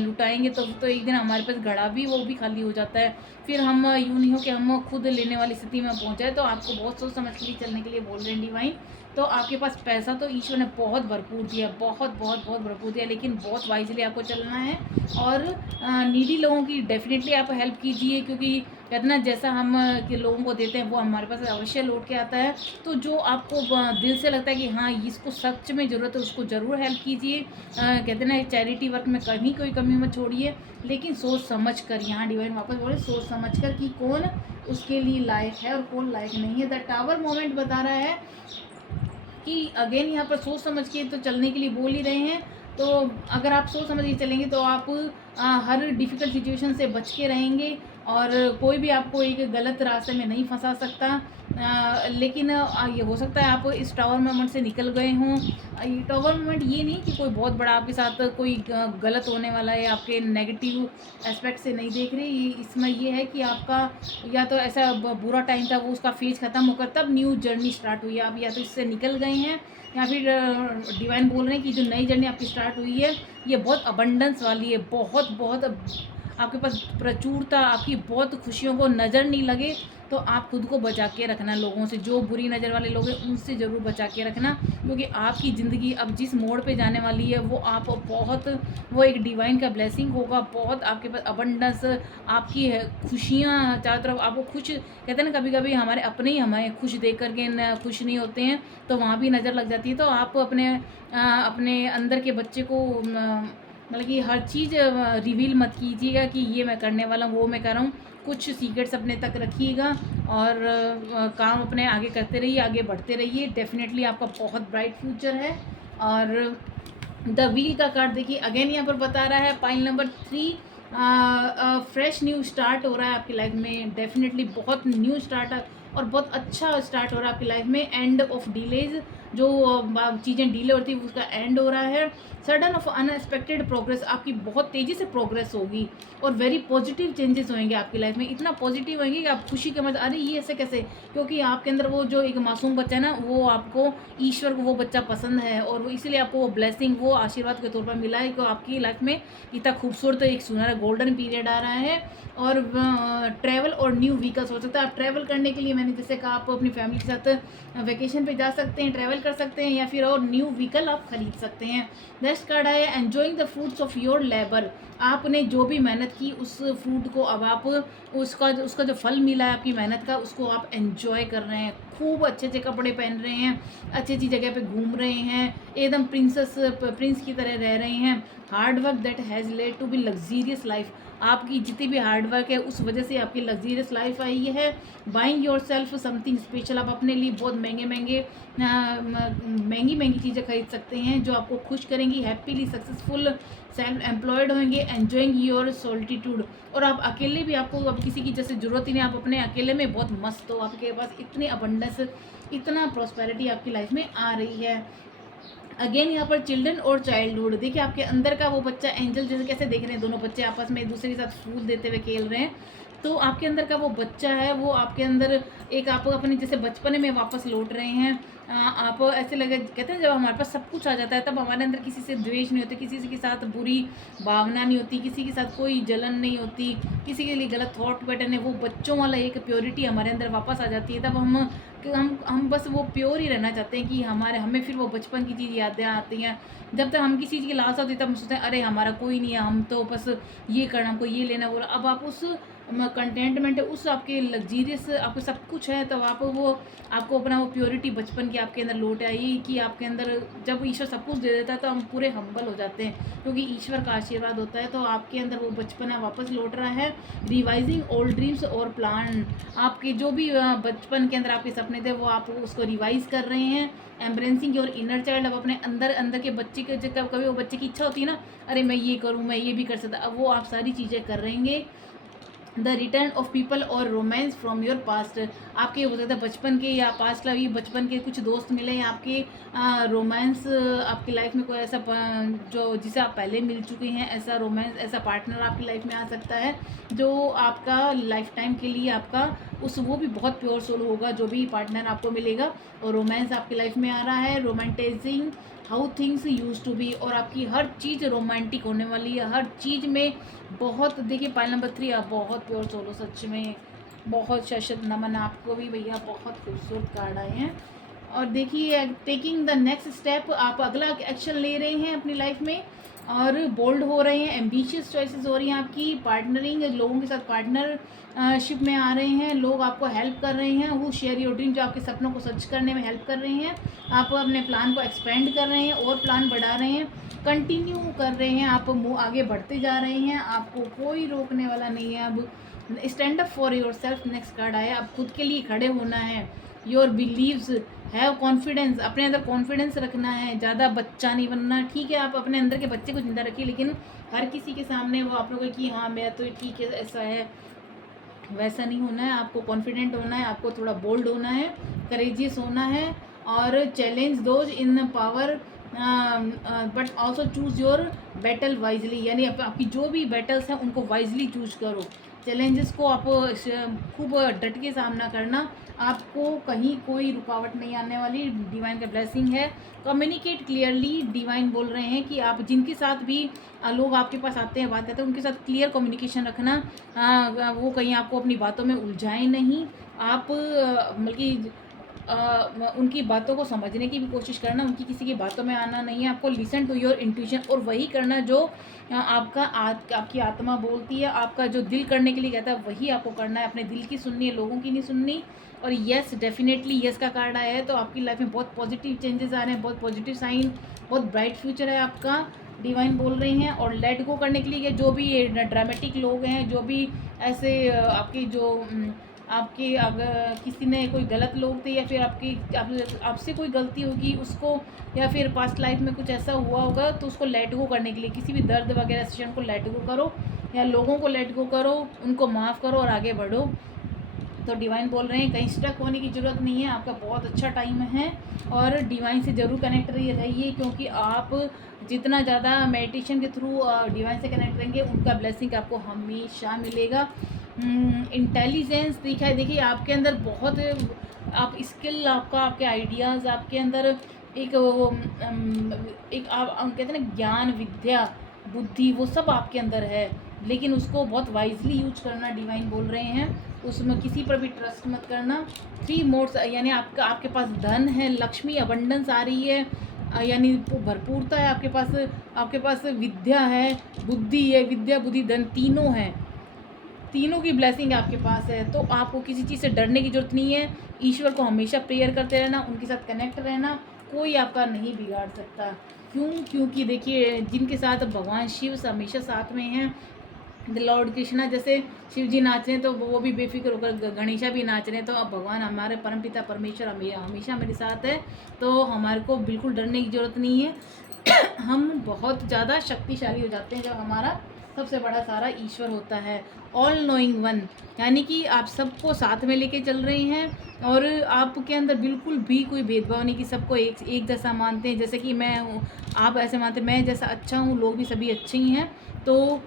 लुटाएँगे तो एक दिन हमारे पास घड़ा भी वो भी खाली हो जाता है। फिर हम यूँ नहीं हो कि हम खुद लेने वाली स्थिति में पहुँच जाए। तो आपको बहुत सोच समझ के लिए चलने के लिए बोल रहे हैं डिवाइन। तो आपके पास पैसा तो ईश्वर ने बहुत भरपूर दिया, बहुत, बहुत, बहुत भरपूर दिया, लेकिन बहुत वाइज़ली आपको चलना है। और नीडी लोगों की डेफ़िनिटली आप हेल्प कीजिए, क्योंकि कहते हैं ना, जैसा हम के लोगों को देते हैं वो हमारे पास अवश्य लौट के आता है। तो जो आपको दिल से लगता है कि हाँ, इसको सच में ज़रूरत है, उसको ज़रूर हेल्प कीजिए। कहते हैं ना, चैरिटी वर्क में कहीं कोई कमी मत छोड़िए, लेकिन सोच समझ कर। यहाँ डिवाइन वापस बोले, सोच समझ कर कि कौन उसके लिए लायक है और कौन लायक नहीं है। द टावर मोमेंट बता रहा है कि अगेन यहाँ पर सोच समझ के तो चलने के लिए बोल ही रहे हैं। तो अगर आप सोच समझ के चलेंगे तो आप हर डिफ़िकल्ट सिचुएशन से बच के रहेंगे, और कोई भी आपको एक गलत रास्ते में नहीं फंसा सकता। लेकिन ये हो सकता है आप इस टावर मोमेंट से निकल गए हों। ये टावर मोमेंट ये नहीं कि कोई बहुत बड़ा आपके साथ कोई गलत होने वाला है, आपके नेगेटिव एस्पेक्ट से नहीं देख रहे। ये इसमें ये है कि आपका या तो ऐसा बुरा टाइम था, वो उसका फेज ख़त्म होकर तब न्यू जर्नी स्टार्ट हुई है। आप या तो इससे निकल गए हैं, या फिर डिवाइन बोल रहे हैं कि जो नई जर्नी आपकी स्टार्ट हुई है ये बहुत अबंडेंस वाली है, बहुत बहुत आपके पास प्रचुरता, आपकी बहुत खुशियों को नज़र नहीं लगे। तो आप खुद को बचा के रखना, लोगों से जो बुरी नज़र वाले लोग हैं उनसे ज़रूर बचा के रखना, क्योंकि आपकी ज़िंदगी अब जिस मोड़ पे जाने वाली है वो आप बहुत, वो एक डिवाइन का ब्लेसिंग होगा। बहुत आपके पास अबंडेंस, आपकी है खुशियाँ चारों तरफ आपको खुश। कहते हैं ना, कभी कभी हमारे अपने ही हमें खुश देख करके खुश नहीं होते हैं, तो वहाँ भी नज़र लग जाती है। तो आप अपने अंदर के बच्चे को मतलब कि हर चीज़ रिवील मत कीजिएगा कि ये मैं करने वाला हूँ, वो मैं कर रहा हूँ। कुछ सीक्रेट्स अपने तक रखिएगा, और काम अपने आगे करते रहिए, आगे बढ़ते रहिए। डेफिनेटली आपका बहुत ब्राइट फ्यूचर है। और द व्हील का कार्ड देखिए, अगेन यहाँ पर बता रहा है pile number 3, fresh new start हो रहा है आपकी लाइफ में। डेफिनेटली बहुत न्यू स्टार्ट और बहुत अच्छा स्टार्ट हो रहा है आपकी लाइफ में। एंड ऑफ डिलेज, जो चीज़ें डिले होती है उसका एंड हो रहा है। सडन ऑफ अनएक्सपेक्टेड प्रोग्रेस, आपकी बहुत तेज़ी से प्रोग्रेस होगी, और वेरी पॉजिटिव चेंजेस होंगे आपकी लाइफ में। इतना पॉजिटिव होंगे कि आप खुशी के मत, अरे ये ऐसे कैसे, क्योंकि आपके अंदर वो जो एक मासूम बच्चा है ना, वो आपको ईश्वर को वो बच्चा पसंद है, और वो इसीलिए आपको वो ब्लेसिंग, वो आशीर्वाद के तौर पर मिला है कि आपकी लाइफ में इतना खूबसूरत एक सुनहरा गोल्डन पीरियड आ रहा है। और ट्रैवल और न्यू व्हीकल्स हो सकता है। आप ट्रैवल करने के लिए, मैंने जैसे कहा, आप अपनी फैमिली के साथ वेकेशन पे जा सकते हैं, ट्रैवल कर सकते हैं, या फिर और न्यू व्हीकल आप खरीद सकते हैं। नेक्स्ट कार्ड है enjoying the fruits of your labour. आपने जो भी मेहनत की उस फ्रूट को अब आप उसका जो फल मिला है आपकी मेहनत का, उसको आप एन्जॉय कर रहे हैं। खूब अच्छे अच्छे कपड़े पहन रहे हैं, अच्छी अच्छी जगह पे घूम रहे हैं, एकदम प्रिंस की तरह रह रहे हैं। Hard work that has led to be luxurious life, आपकी जितनी भी हार्ड वर्क है उस वजह से आपकी लग्जीरियस लाइफ आई है। Buying your self something special, आप अपने लिए बहुत महंगी महंगी चीज़ें खरीद सकते हैं जो आपको खुश करेंगी। हैप्पीली सक्सेसफुल सेल्फ एम्प्लॉयड होंगे। एन्जॉइंग योर सॉलिट्यूड, और आप अकेले भी, आपको अब किसी की जैसे ज़रूरत ही नहीं, आप अपने अकेले में बहुत मस्त हो, आपके पास इतनी अबंडेंस, इतना प्रॉस्पेरिटी आपकी लाइफ में आ रही है। अगेन यहाँ पर चिल्ड्रन और चाइल्डहुड, देखिए आपके अंदर का वो बच्चा, एंजल जैसे कैसे देख रहे हैं, दोनों बच्चे आपस में एक दूसरे के साथ फूल देते हुए खेल रहे हैं। तो आपके अंदर का वो बच्चा है, वो आपके अंदर एक, आप अपने जैसे बचपने में वापस लौट रहे हैं। आप ऐसे लगे, कहते हैं जब हमारे पास सब कुछ आ जाता है तब हमारे अंदर किसी से द्वेष नहीं होती, किसी के साथ बुरी भावना नहीं होती, किसी के साथ कोई जलन नहीं होती, किसी के लिए गलत थॉट पैटर्न है, वो बच्चों वाला एक प्योरिटी हमारे अंदर वापस आ जाती है। तब हम बस वो प्योर ही रहना चाहते हैं कि हमें फिर वो बचपन की चीज़ यादें आती हैं। जब तक हम किसी चीज़ की लालसा होती है तब हम सोचते हैं अरे हमारा कोई नहीं है, हम तो बस ये करना, हमको ये लेना बोला। अब आप उस कंटेंटमेंट, उस आपके लग्जीरियस, आपको सब कुछ है, तब आपको अपना वो प्योरिटी बचपन की आपके अंदर लौट आई कि आपके अंदर जब ईश्वर सब कुछ दे देता है तो हम पूरे हम्बल हो जाते हैं, क्योंकि ईश्वर का आशीर्वाद होता है। तो आपके अंदर वो बचपना वापस लौट रहा है। रिवाइजिंग ओल्ड ड्रीम्स और प्लान, आपके जो भी बचपन के अंदर आपके सपने थे वो आप उसको रिवाइज कर रहे हैं। एम्ब्रेसिंग योर इनर चाइल्ड, अब अपने अंदर के बच्चे के, जब कभी वो बच्चे की इच्छा होती है ना, अरे मैं ये करूँ, मैं ये भी कर सकता, अब वो आप सारी चीज़ें कर रहेंगे। द रिटर्न ऑफ पीपल और रोमांस फ्रॉम योर पास्ट, आपके हो सकता है बचपन के या पास्ट लाइफ, बचपन के कुछ दोस्त मिले, या आपके रोमांस, आपकी लाइफ में कोई ऐसा जो जिसे आप पहले मिल चुके हैं, ऐसा रोमांस, ऐसा पार्टनर आपकी लाइफ में आ सकता है जो आपका लाइफ टाइम के लिए आपका वो भी बहुत प्योर सोल होगा जो भी पार्टनर आपको मिलेगा, और रोमांस आपकी लाइफ में आ रहा है। Romanticizing how things used to be, और आपकी हर चीज़ रोमांटिक होने वाली है, हर चीज़ में बहुत। देखिए पाइल नंबर 3, आप बहुत प्योर सोलो, सच में बहुत शशद नमन आपको भी भैया, बहुत खूबसूरत कार्ड आए हैं। और देखिए टेकिंग द नेक्स्ट स्टेप, आप अगला एक्शन ले रहे हैं अपनी लाइफ में और बोल्ड हो रहे हैं, एम्बिशियस चॉइसेस हो रही हैं आपकी, पार्टनरिंग, लोगों के साथ पार्टनरशिप में आ रहे हैं, लोग आपको हेल्प कर रहे हैं, वो शेयर योर ड्रीम, जो आपके सपनों को सच करने में हेल्प कर रहे हैं, आप अपने प्लान को एक्सपेंड कर रहे हैं और प्लान बढ़ा रहे हैं, कंटिन्यू कर रहे हैं, आप आगे बढ़ते जा रहे हैं, आपको कोई रोकने वाला नहीं है। अब stand up for your self, next card आया, अब खुद के लिए खड़े होना है, योर बिलीव्स, हैव कॉन्फिडेंस, अपने अंदर कॉन्फिडेंस रखना है, ज़्यादा बच्चा नहीं बनना। ठीक है, आप अपने अंदर के बच्चे को जिंदा रखिए, लेकिन हर किसी के सामने वो आप लोगों की हाँ मेरा तो ठीक है ऐसा है वैसा नहीं होना है। आपको कॉन्फिडेंट होना है, आपको थोड़ा बोल्ड होना है, करेजियस होना है, और challenge those in power, but also choose your battle wisely, यानी आपकी जो भी बैटल्स हैं उनको वाइजली चूज करो। चैलेंजेस को आप खूब डट के सामना करना, आपको कहीं कोई रुकावट नहीं आने वाली, डिवाइन का ब्लेसिंग है। कम्युनिकेट क्लियरली, डिवाइन बोल रहे हैं कि आप जिनके साथ भी लोग आपके पास आते हैं बात करते हैं, उनके साथ क्लियर कम्युनिकेशन रखना, वो कहीं आपको अपनी बातों में उलझाएं नहीं, आप बल्कि उनकी बातों को समझने की भी कोशिश करना, उनकी किसी की बातों में आना नहीं है, आपको लिसन टू योर इंट्यूशन, और वही करना जो आपकी आत्मा बोलती है, आपका जो दिल करने के लिए कहता है वही आपको करना है, अपने दिल की सुननी है, लोगों की नहीं सुननी। और येस, डेफिनेटली येस का कार्ड आया है, तो आपकी लाइफ में बहुत पॉजिटिव चेंजेस आ रहे हैं, बहुत पॉजिटिव साइन, बहुत ब्राइट फ्यूचर है आपका, डिवाइन बोल रहे हैं। और लेट गो करने के लिए जो भी ड्रामेटिक लोग हैं, जो भी ऐसे आपके जो आपके अगर किसी ने कोई गलत लोग थे, या फिर आपसे कोई गलती होगी उसको, या फिर पास्ट लाइफ में कुछ ऐसा हुआ होगा, तो उसको लेट गो करने के लिए, किसी भी दर्द वगैरह सेशन को लेट गो करो, या लोगों को लेट गो करो, उनको माफ़ करो और आगे बढ़ो। तो डिवाइन बोल रहे हैं कहीं स्टक होने की ज़रूरत नहीं है, आपका बहुत अच्छा टाइम है, और डिवाइन से ज़रूर कनेक्ट रहिए, क्योंकि आप जितना ज़्यादा मेडिटेशन के थ्रू डिवाइन से कनेक्ट रहेंगे, उनका ब्लेसिंग आपको हमेशा मिलेगा। इंटेलिजेंस दिखाई, देखिए आपके अंदर बहुत आप स्किल, आपके आइडियाज़, आपके अंदर एक एक आप कहते हैं ना ज्ञान, विद्या, बुद्धि, वो सब आपके अंदर है, लेकिन उसको बहुत वाइजली यूज करना, डिवाइन बोल रहे हैं। उसमें किसी पर भी ट्रस्ट मत करना। 3 मोड्स, यानी आपके पास धन है, लक्ष्मी, अबंडेंस आ रही है, यानी भरपूरता है आपके पास विद्या है, बुद्धि है, विद्या, बुद्धि, धन, तीनों हैं, तीनों की ब्लेसिंग आपके पास है। तो आपको किसी चीज़ से डरने की ज़रूरत नहीं है, ईश्वर को हमेशा प्रेयर करते रहना, उनके साथ कनेक्ट रहना, कोई आपका नहीं बिगाड़ सकता। क्योंकि देखिए जिनके साथ भगवान शिव हमेशा साथ में हैं, द लॉर्ड कृष्णा, जैसे शिव जी नाच रहे हैं तो वो भी बेफिक्र होकर, गणेशा भी नाच रहे हैं, तो अब भगवान हमारे परमपिता परमेश्वर हमेशा मेरे साथ है, तो हमारे को बिल्कुल डरने की ज़रूरत नहीं है। हम बहुत ज़्यादा शक्तिशाली हो जाते हैं जब हमारा सबसे बड़ा सारा ईश्वर होता है, ऑल नोइंग वन, यानी कि आप सबको साथ में लेके चल रहे हैं, और आपके अंदर बिल्कुल भी कोई भेदभाव नहीं कि सबको एक जैसा मानते हैं, जैसे कि मैं हूँ आप ऐसे मानते हैं, मैं जैसा अच्छा हूँ लोग भी सभी अच्छे ही हैं। तो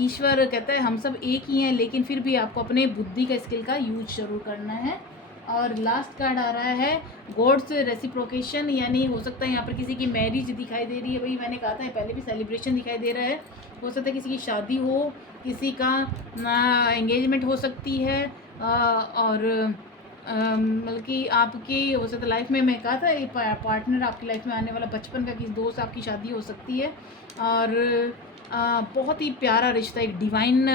ईश्वर कहता है हम सब एक ही हैं, लेकिन फिर भी आपको अपने बुद्धि का स्किल का यूज जरूर करना है। और लास्ट कार्ड आ रहा है गॉड्स रेसिप्रोकेशन, यानी हो सकता है यहाँ पर किसी की मैरिज दिखाई दे रही है, वही मैंने कहा था पहले भी, सेलिब्रेशन दिखाई दे रहा है, हो सकता है किसी की शादी हो, किसी का एंगेजमेंट हो सकती है, और बल्कि आपकी हो सकता है लाइफ में, मैं कहा था एक पार्टनर आपकी लाइफ में आने वाला, बचपन का किसी दोस्त आपकी शादी हो सकती है, और बहुत ही प्यारा रिश्ता, एक डिवाइन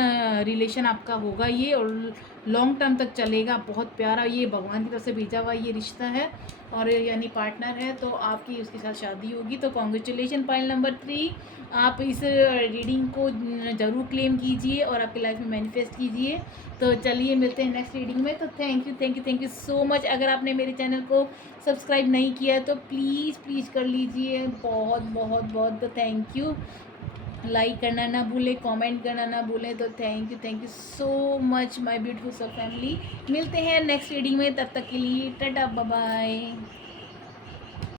रिलेशन आपका होगा ये, और लॉन्ग टर्म तक चलेगा, बहुत प्यारा, ये भगवान की तरफ से भेजा हुआ ये रिश्ता है, और यानी पार्टनर है, तो आपकी उसके साथ शादी होगी। तो कॉन्ग्रेचुलेशन पाइल नंबर 3, आप इस रीडिंग को ज़रूर क्लेम कीजिए और आपकी लाइफ में मैनिफेस्ट कीजिए। तो चलिए मिलते हैं नेक्स्ट रीडिंग में। तो थैंक यू सो मच। अगर आपने मेरे चैनल को सब्सक्राइब नहीं किया है तो प्लीज़ कर लीजिए, बहुत बहुत बहुत थैंक यू। लाइक करना ना भूलें, कमेंट करना ना भूलें। तो thank you so much my beautiful सब फैमिली। मिलते हैं नेक्स्ट रीडिंग में, तब तक के लिए टाटा बाय बाय।